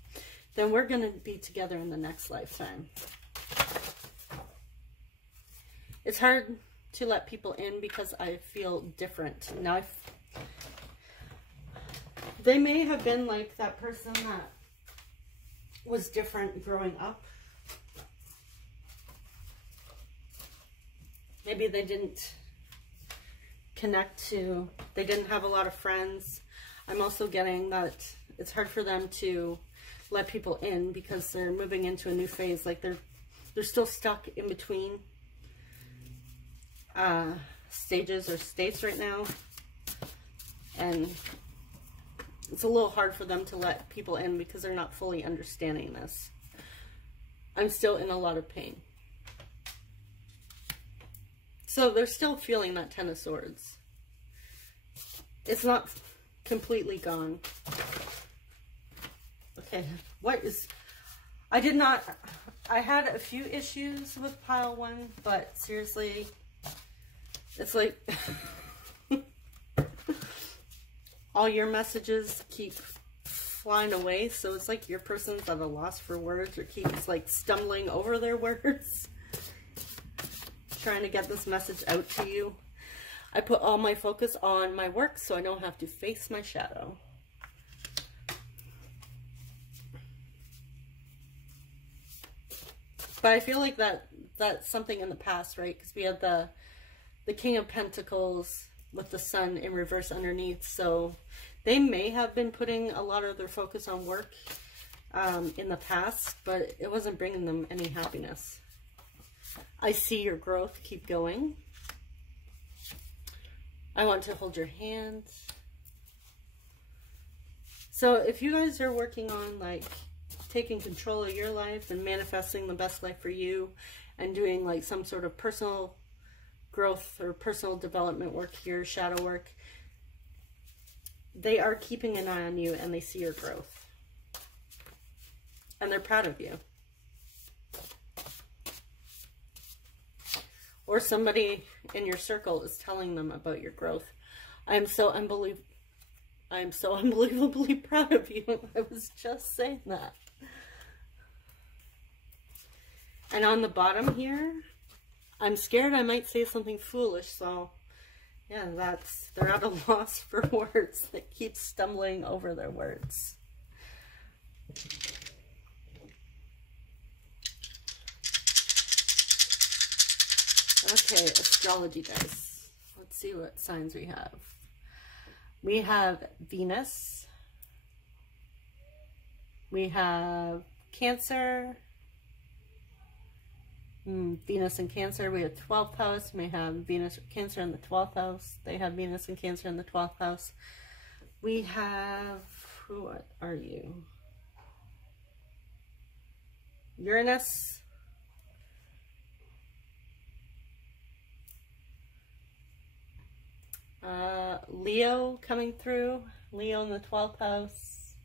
then we're going to be together in the next lifetime. It's hard to let people in because I feel different. Now, they may have been like that person that was different growing up. Maybe they didn't connect to, they didn't have a lot of friends. I'm also getting that it's hard for them to let people in because they're moving into a new phase. Like they're still stuck in between stages or states right now. And it's a little hard for them to let people in because they're not fully understanding this. I'm still in a lot of pain. So they're still feeling that 10 of Swords. It's not completely gone. Okay, what is... I had a few issues with pile 1, but seriously, it's like... all your messages keep flying away, so it's like your person's at a loss for words or keeps like stumbling over their words. Trying to get this message out to you. I put all my focus on my work so I don't have to face my shadow. But I feel like that's something in the past, right? Because we had the King of Pentacles with the Sun in reverse underneath. So they may have been putting a lot of their focus on work. in the past, but it wasn't bringing them any happiness. I see your growth. Keep going. I want to hold your hand. So if you guys are working on like taking control of your life and manifesting the best life for you and doing like some sort of personal growth or personal development work here, shadow work, they are keeping an eye on you and they see your growth. And they're proud of you. Or somebody in your circle is telling them about your growth. I am so unbelievably proud of you. I was just saying that. And on the bottom here, I'm scared I might say something foolish, so yeah, they're at a loss for words. They keep stumbling over their words. Okay, astrology dice. Let's see what signs we have. We have Venus. We have Cancer. Venus and Cancer. We have 12th house. We have Venus, Cancer in the 12th house. They have Venus and Cancer in the 12th house. We have, what are you? Uranus. Leo coming through. Leo in the 12th house.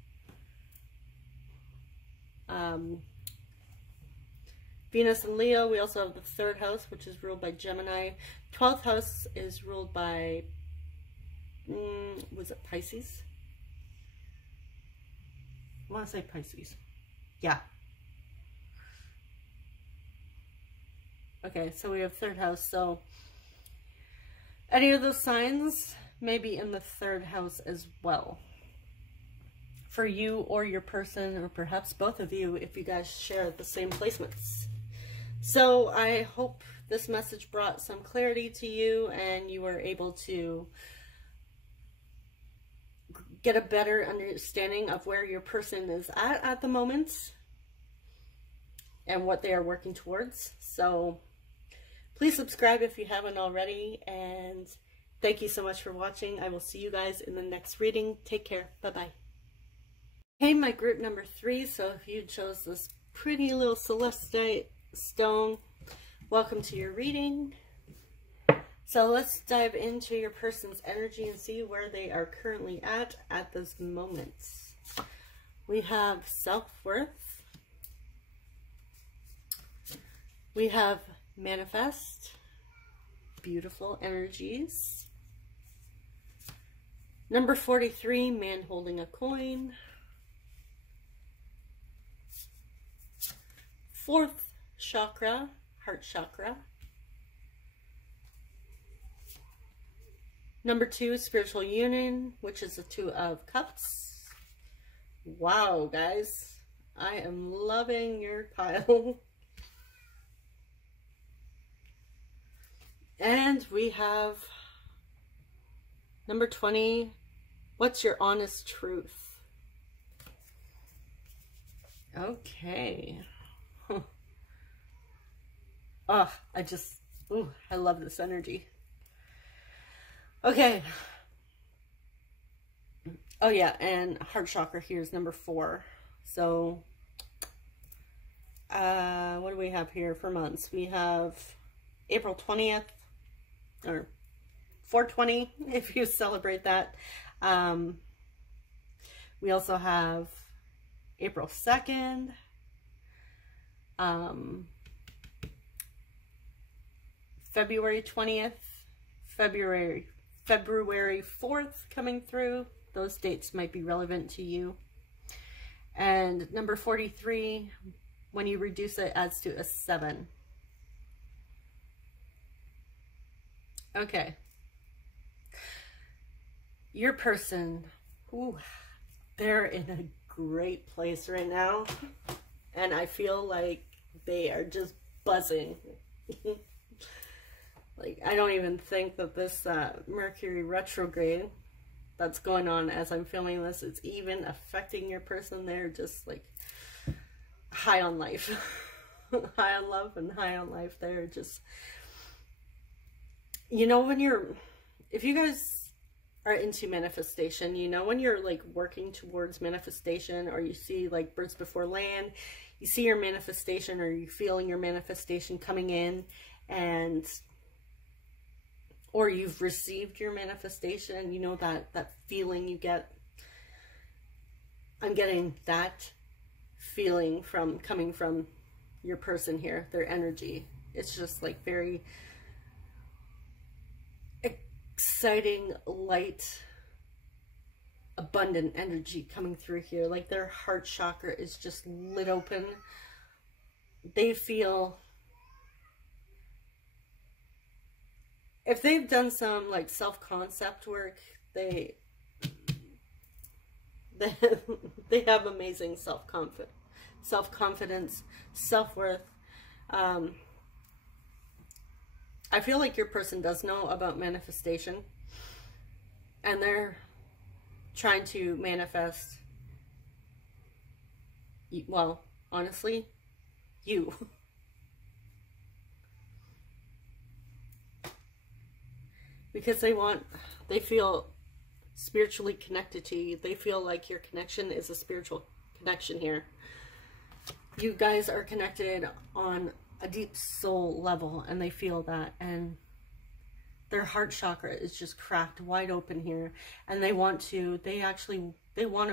Venus and Leo. We also have the 3rd house, which is ruled by Gemini. 12th house is ruled by, was it Pisces? I want to say Pisces. Yeah. Okay, so we have 3rd house. So any of those signs may be in the 3rd house as well. For you or your person, or perhaps both of you, if you guys share the same placements. So I hope this message brought some clarity to you and you were able to get a better understanding of where your person is at the moment and what they are working towards. So please subscribe if you haven't already, and thank you so much for watching. I will see you guys in the next reading. Take care. Bye-bye. Hey, my group number 3. So if you chose this pretty little celestite stone, welcome to your reading. So let's dive into your person's energy and see where they are currently at this moment. We have self-worth. We have manifest. Beautiful energies. Number 43, man holding a coin. 4th chakra, heart chakra. Number 2, spiritual union, which is the 2 of cups. Wow, guys. I am loving your pile. And we have number 20, what's your honest truth? Okay. Oh, I love this energy. Okay. Oh yeah, and heart chakra here is number 4. So, what do we have here for months? We have April 20th, or 420 if you celebrate that. We also have April 2nd, February 20th, February 4th coming through. Those dates might be relevant to you. And number 43, when you reduce it, adds to a 7. Okay. Your person, they're in a great place right now. And I feel like they are just buzzing. Like, I don't even think that this Mercury retrograde that's going on as I'm filming this, it's even affecting your person. They're just like high on life. High on love and high on life. They're just, you know, if you guys are into manifestation, you know, when you're like working towards manifestation, or you see like birds before land, you see your manifestation, or you're feeling your manifestation coming in, or you've received your manifestation, you know, that feeling you get. I'm getting that feeling coming from your person here, their energy. It's just like very exciting, light, abundant energy coming through here. Like their heart chakra is just lit open. They feel, if they've done some like self-concept work, they have amazing self-confidence, self-worth. I feel like your person does know about manifestation, and they're trying to manifest, well, honestly, you. Because they feel spiritually connected to you. They feel like your connection is a spiritual connection here. You guys are connected on a deep soul level, and they feel that, and their heart chakra is just cracked wide open here, and they want to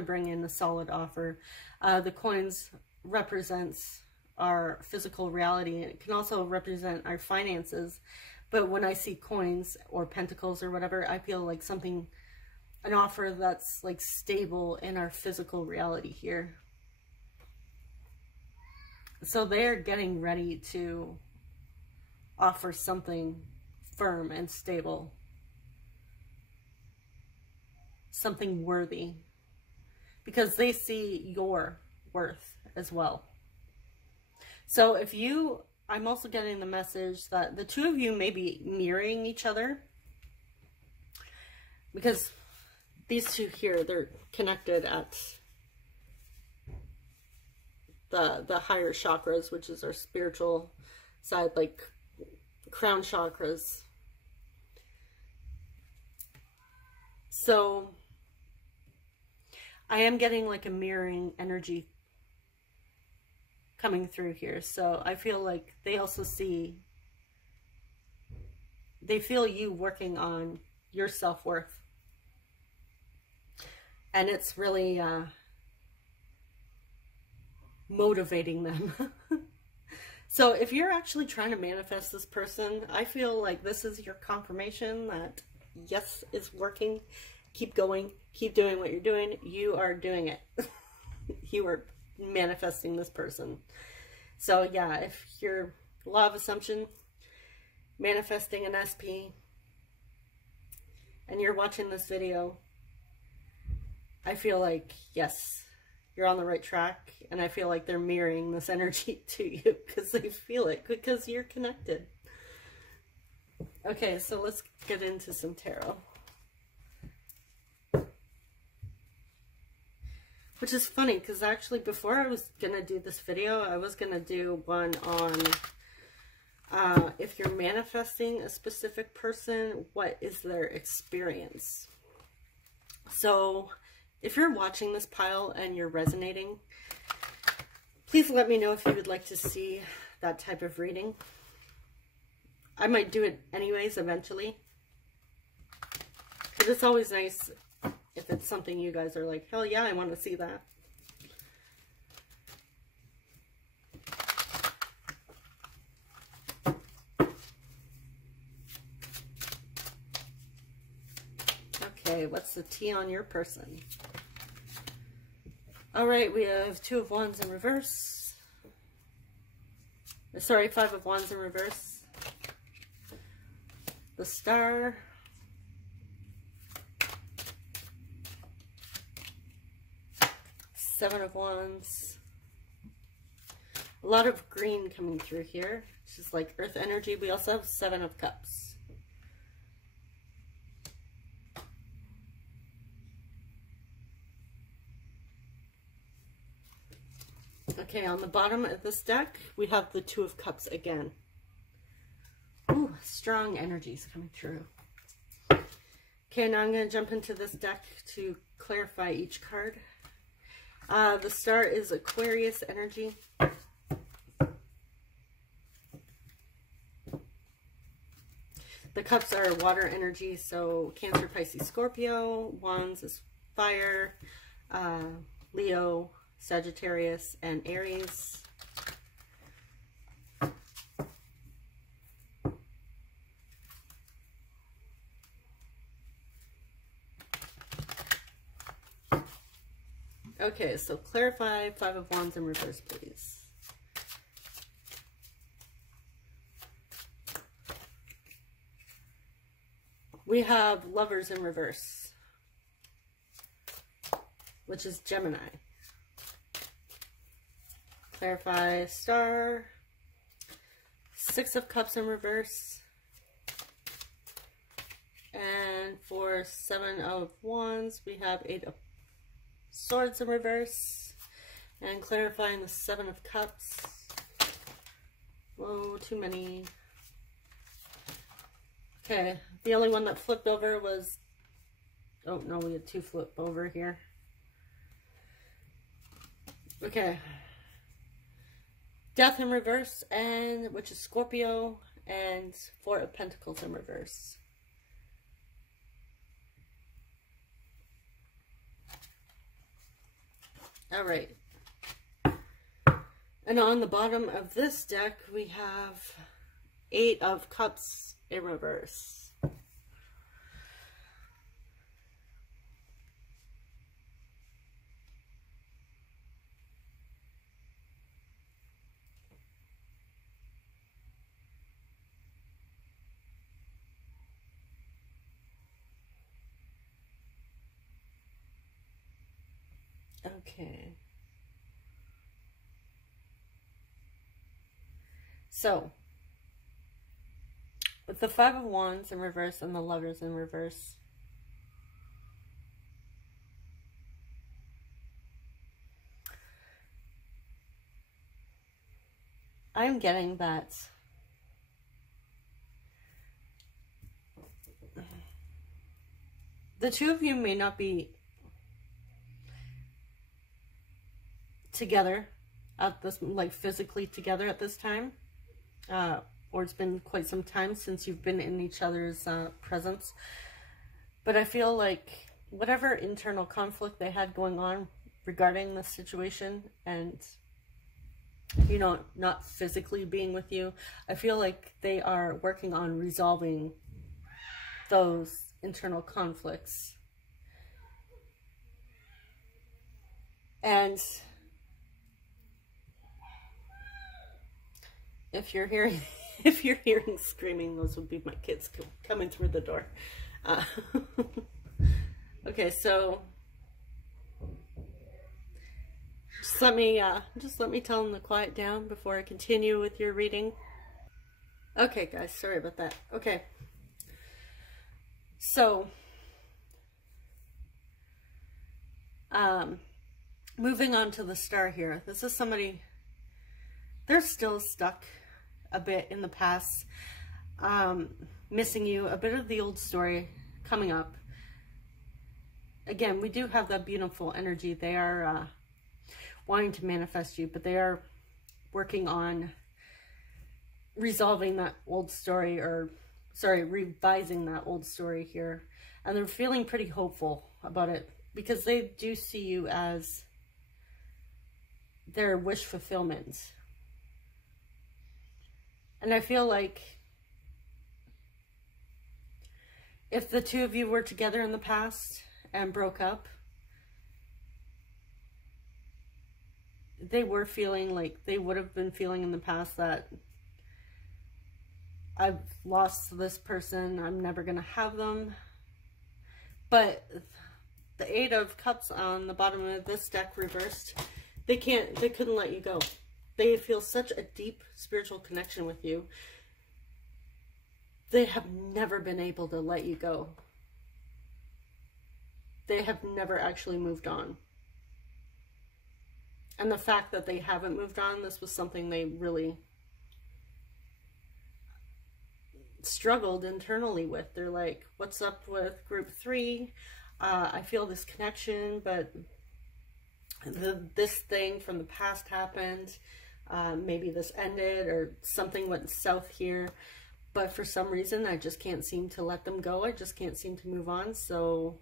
bring in a solid offer. The coins represents our physical reality, and it can also represent our finances. But when I see coins or pentacles or whatever, I feel like an offer that's like stable in our physical reality here. So they're getting ready to offer something firm and stable, something worthy, because they see your worth as well. So I'm also getting the message that the two of you may be mirroring each other, because these two here, they're connected at the higher chakras, which is our spiritual side, like crown chakras. So I am getting like a mirroring energy coming through here. So I feel like they also they feel you working on your self-worth. And it's really motivating them. So if you're actually trying to manifest this person, I feel like this is your confirmation that yes, it's working. Keep going. Keep doing what you're doing. You are doing it. You are manifesting this person. So yeah, if you're law of assumption, manifesting an SP, and you're watching this video, I feel like, yes, you're on the right track, and I feel like they're mirroring this energy to you because they feel it, because you're connected. Okay, so let's get into some tarot. Which is funny, because actually before I was going to do this video, I was going to do one on if you're manifesting a specific person, what is their experience? So if you're watching this pile and you're resonating, please let me know if you would like to see that type of reading. I might do it anyways eventually, but it's always nice if it's something you guys are like, hell yeah, I want to see that. Okay, what's the tea on your person? All right, we have 2 of Wands in reverse. Sorry, 5 of Wands in reverse. The Star. Seven of Wands. A lot of green coming through here. It's just like earth energy. We also have 7 of Cups. Okay, on the bottom of this deck, we have the Two of Cups again. Ooh, strong energies coming through. Okay, now I'm going to jump into this deck to clarify each card. The Star is Aquarius energy. The Cups are water energy, so Cancer, Pisces, Scorpio. Wands is fire, Leo, Sagittarius, and Aries. Okay, so clarify Five of Wands in reverse, please. We have Lovers in reverse, which is Gemini. Clarify Star. Six of Cups in reverse. And for Seven of Wands, we have Eight of Swords in reverse. And clarifying the Seven of Cups. Whoa, too many. Okay, the only one that flipped over was... Oh, no, we had two flip over here. Okay. Death in reverse, and which is Scorpio, and Four of Pentacles in reverse. All right. And on the bottom of this deck, we have Eight of Cups in reverse. Okay. So, with the Five of Wands in reverse and the Lovers in reverse, I'm getting that the two of you may not be together at this, like physically together at this time, or it's been quite some time since you've been in each other's presence. But I feel like whatever internal conflict they had going on regarding this situation and, you know, not physically being with you, I feel like they are working on resolving those internal conflicts. And if you're hearing screaming, those would be my kids coming through the door. Okay, so just let me tell them to quiet down before I continue with your reading. Okay, guys, sorry about that. Okay, so moving on to the Star here. This is somebody, they're still stuck a bit in the past, missing you, a bit of the old story coming up. Again, we do have that beautiful energy. They are wanting to manifest you, but they are working on resolving that old story, or sorry, revising that old story here. And they're feeling pretty hopeful about it because they do see you as their wish fulfillment. And I feel like if the two of you were together in the past and broke up, they were feeling like they would have been feeling in the past that I've lost this person, I'm never going to have them. But the Eight of Cups on the bottom of this deck reversed, they couldn't let you go. They feel such a deep spiritual connection with you. They have never been able to let you go. They have never actually moved on. And the fact that they haven't moved on, this was something they really struggled internally with. They're like, what's up with group 3? I feel this connection, but this thing from the past happened. Maybe this ended or something went south here. But for some reason, I just can't seem to let them go. I just can't seem to move on. So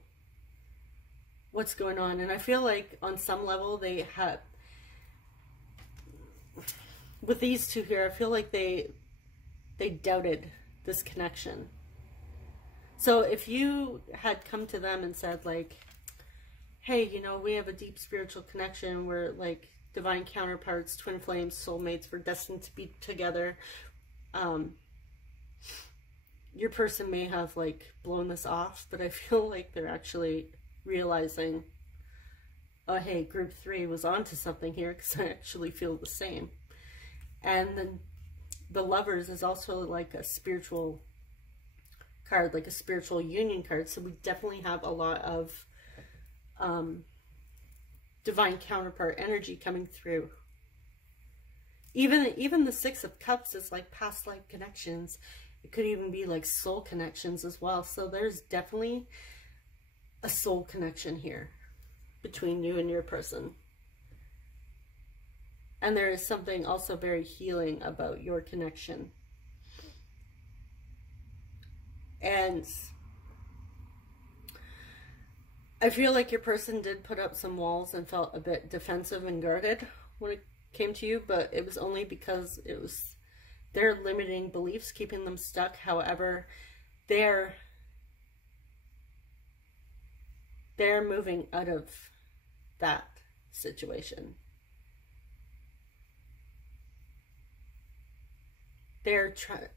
what's going on? And I feel like on some level they had, with these two here, I feel like they doubted this connection. So if you had come to them and said like, hey, you know, we have a deep spiritual connection, we're like divine counterparts, twin flames, soulmates, we're destined to be together, your person may have like blown this off, but I feel like they're actually realizing, oh hey, group 3 was onto something here, because I actually feel the same. And then the Lovers is also like a spiritual card, like a spiritual union card. So we definitely have a lot of divine counterpart energy coming through. Even the 6 of Cups is like past life connections. It could even be like soul connections as well. So there's definitely a soul connection here between you and your person. And there is something also very healing about your connection. And I feel like your person did put up some walls and felt a bit defensive and guarded when it came to you, but it was only because it was their limiting beliefs keeping them stuck. However, they're moving out of that situation. They're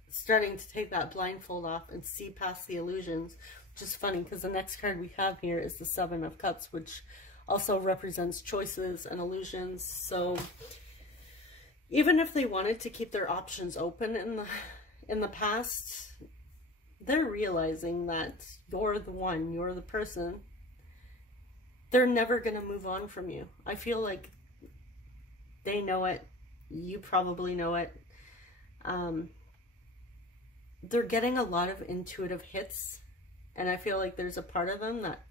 starting to take that blindfold off and see past the illusions, which is funny because the next card we have here is the 7 of Cups, which also represents choices and illusions. So even if they wanted to keep their options open in the past, they're realizing that you're the one, you're the person. They're never going to move on from you. I feel like they know it. You probably know it. They're getting a lot of intuitive hits, and I feel like there's a part of them that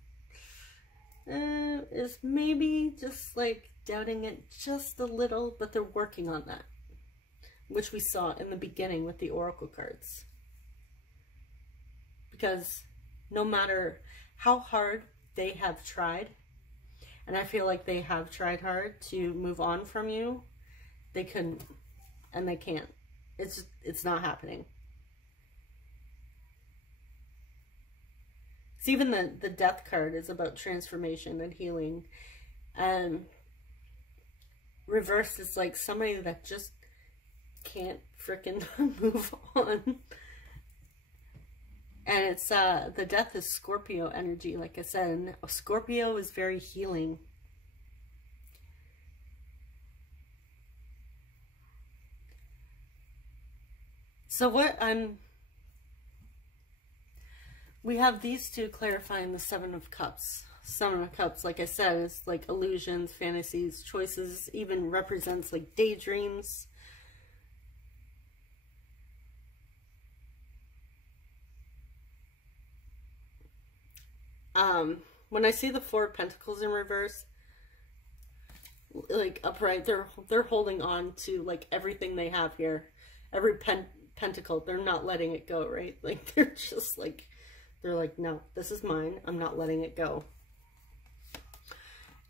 is maybe just like doubting it just a little, but they're working on that, which we saw in the beginning with the oracle cards. Because no matter how hard they have tried, and I feel like they have tried hard to move on from you, they couldn't, and they can't. It's not happening. So even the Death card is about transformation and healing. And reversed is like somebody that just can't frickin' move on. And it's the Death is Scorpio energy, like I said. And Scorpio is very healing. So we have these two clarifying the 7 of Cups. 7 of Cups, like I said, is like illusions, fantasies, choices, even represents like daydreams. When I see the 4 of Pentacles in reverse, like upright, they're holding on to like everything they have here. Every pentacle, they're not letting it go, right? Like they're just like, they're like, no, this is mine. I'm not letting it go.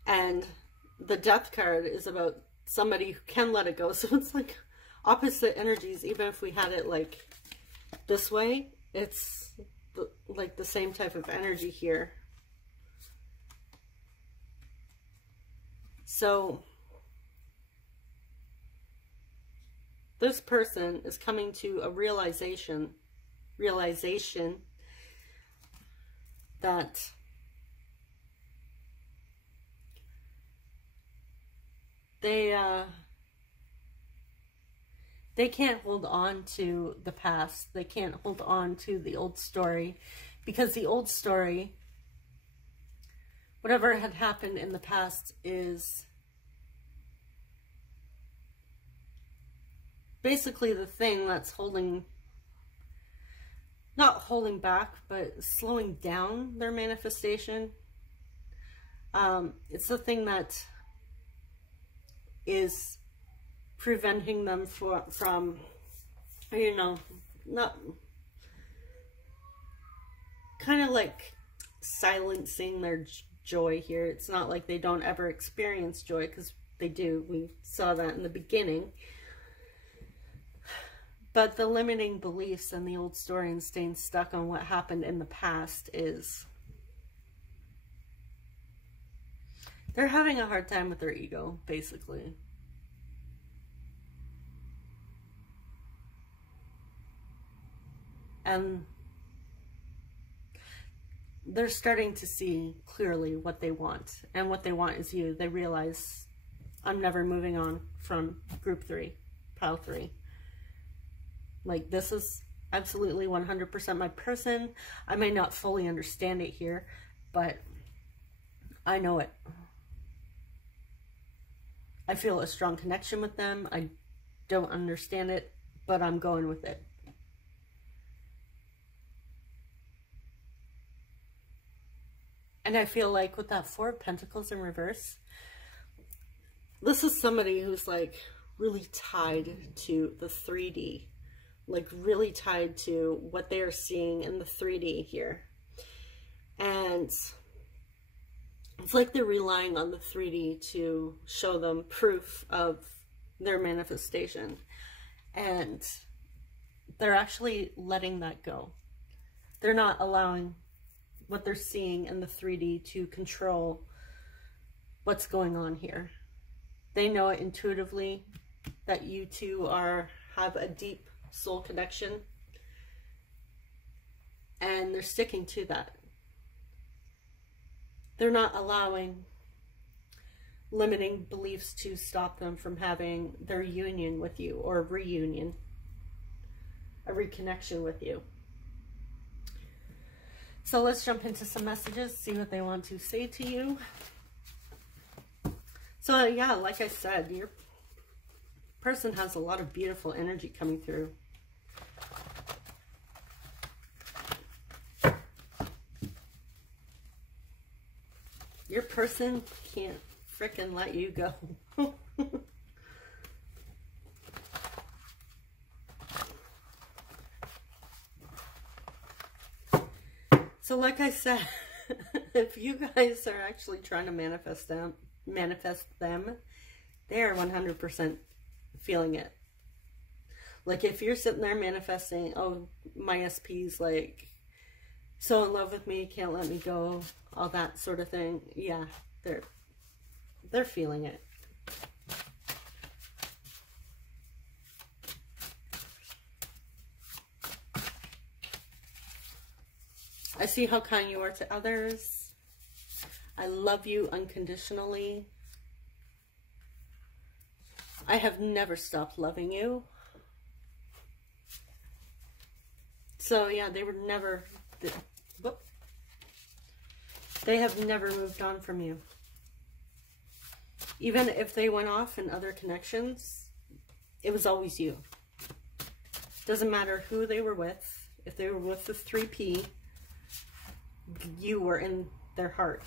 And the Death card is about somebody who can let it go. So it's like opposite energies. Even if we had it like this way, it's like the same type of energy here. So this person is coming to a realization that they can't hold on to the past. They can't hold on to the old story, because the old story, whatever had happened in the past, is basically the thing that's holding, not holding back, but slowing down their manifestation. It's the thing that is preventing them from, you know, not kind of like silencing their joy here. It's not like they don't ever experience joy, because they do. We saw that in the beginning. But the limiting beliefs and the old story and staying stuck on what happened in the past is, they're having a hard time with their ego, basically. And they're starting to see clearly what they want. And what they want is you. They realize, I'm never moving on from group 3, pile 3. Like, this is absolutely 100% my person. I may not fully understand it here, but I know it. I feel a strong connection with them. I don't understand it, but I'm going with it. And I feel like with that 4 of Pentacles in reverse, this is somebody who's like really tied to the 3D. Like really tied to what they are seeing in the 3D here. And it's like they're relying on the 3D to show them proof of their manifestation. And they're actually letting that go. They're not allowing what they're seeing in the 3D to control what's going on here. They know it intuitively that you two have a deep soul connection, and they're sticking to that. They're not allowing limiting beliefs to stop them from having their union with you, or a reunion, a reconnection with you. So let's jump into some messages, see what they want to say to you. So yeah, like I said, your person has a lot of beautiful energy coming through. Your person can't frickin' let you go. So like I said, if you guys are actually trying to manifest them, they're 100% feeling it. Like if you're sitting there manifesting, oh, my SP's like so in love with me, can't let me go, all that sort of thing. Yeah, they're feeling it. I see how kind you are to others. I love you unconditionally. I have never stopped loving you. So yeah, they were never, they have never moved on from you. Even if they went off in other connections, it was always you. Doesn't matter who they were with. If they were with the 3P, you were in their heart.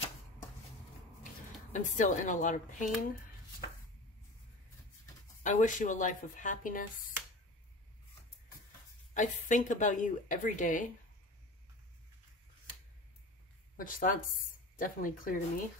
I'm still in a lot of pain. I wish you a life of happiness. I think about you every day, which that's definitely clear to me.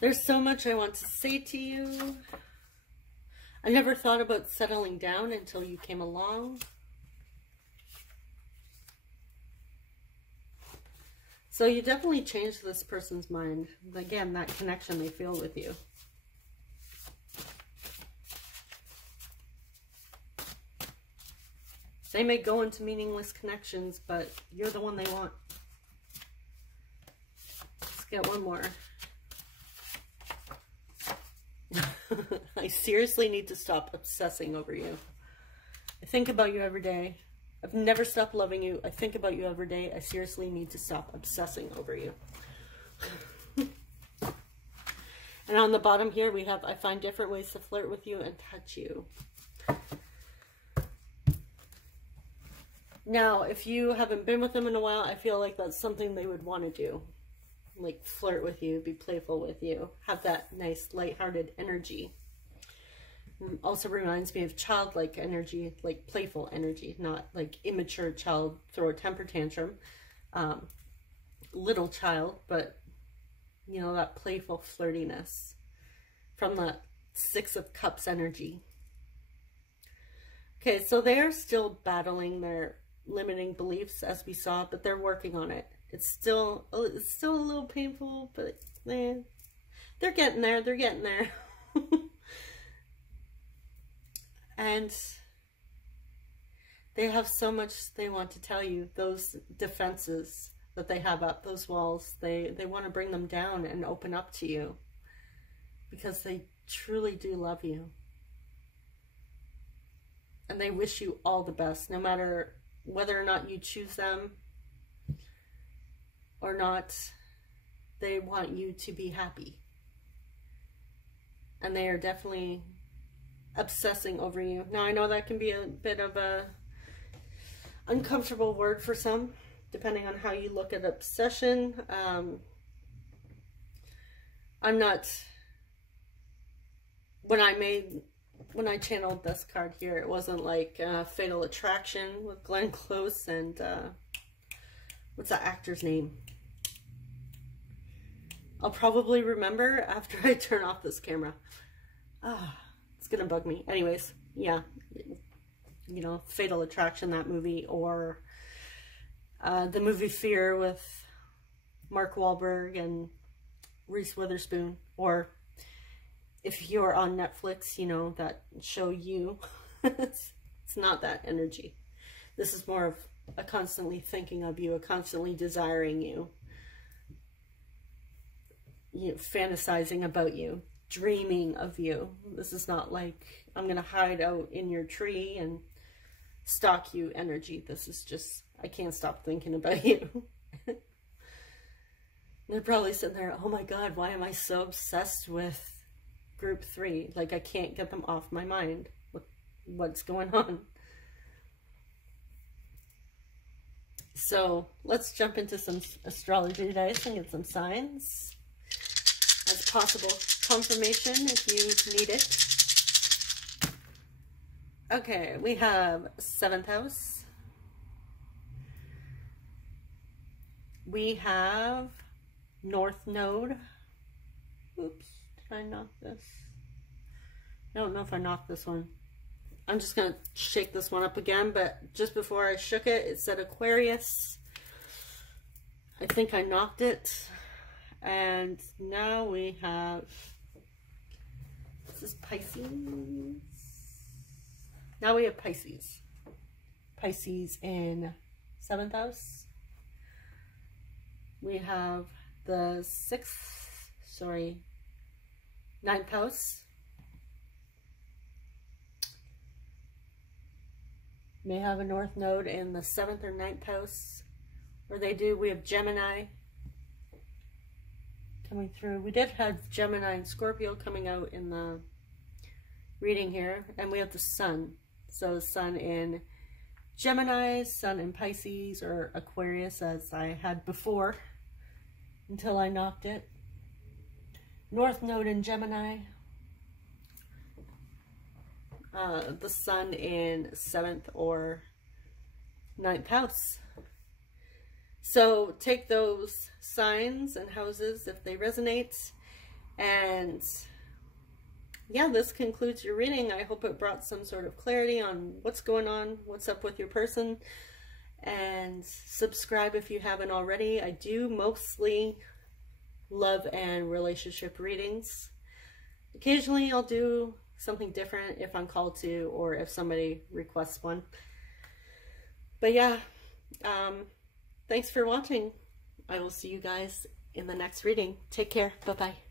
There's so much I want to say to you. I never thought about settling down until you came along. So you definitely changed this person's mind. Again, that connection they feel with you. They may go into meaningless connections, but you're the one they want. Let's get one more. I seriously need to stop obsessing over you. I think about you every day. I've never stopped loving you. I think about you every day. I seriously need to stop obsessing over you. And on the bottom here, we have, I find different ways to flirt with you and touch you. Now, if you haven't been with them in a while, I feel like that's something they would want to do. Like flirt with you, be playful with you, have that nice lighthearted energy. Also reminds me of childlike energy, like playful energy, not like immature child, throw a temper tantrum. Little child, but you know, that playful flirtiness from the Six of Cups energy. Okay, so they're still battling their limiting beliefs, as we saw, but they're working on it. It's still a little painful, but they're getting there. They're getting there. And they have so much they want to tell you. Those defenses that they have up, those walls, they want to bring them down and open up to you, because they truly do love you. And they wish you all the best, no matter whether or not you choose them or not. They want you to be happy. And they are definitely obsessing over you. Now, I know that can be a bit of a uncomfortable word for some, depending on how you look at obsession. I'm not, when I channeled this card here, it wasn't like Fatal Attraction with Glenn Close and what's that actor's name? I'll probably remember after I turn off this camera. It's gonna bug me. Anyways, yeah, you know, Fatal Attraction, that movie, or the movie Fear with Mark Wahlberg and Reese Witherspoon, or if you're on Netflix, you know, that show You. It's not that energy. This is more of a constantly thinking of you, a constantly desiring you, fantasizing about you, dreaming of you. This is not like I'm gonna hide out in your tree and stalk you energy. This is just, I can't stop thinking about you. They're probably sitting there, oh my God, why am I so obsessed with group 3? Like, I can't get them off my mind. What's going on? So let's jump into some astrology dice and get some signs as possible confirmation if you need it. Okay, we have 7th house. We have North Node. Oops, did I knock this? I don't know if I knocked this one. I'm just going to shake this one up again, but just before I shook it, it said Aquarius. I think I knocked it. And now we have, this is Pisces. Now we have Pisces. Pisces in 7th house. We have the 9th house. May have a North Node in the 7th or 9th house. Or they do. We have Gemini coming through. We did have Gemini and Scorpio coming out in the reading here. And we have the Sun. So Sun in Gemini, Sun in Pisces or Aquarius, as I had before, until I knocked it. North Node in Gemini. The Sun in 7th or 9th house. So take those signs and houses if they resonate. And yeah, this concludes your reading. I hope it brought some sort of clarity on what's going on, what's up with your person. And subscribe if you haven't already. I do mostly love and relationship readings. Occasionally I'll do something different if I'm called to, or if somebody requests one. But yeah, thanks for watching. I will see you guys in the next reading. Take care. Bye-bye.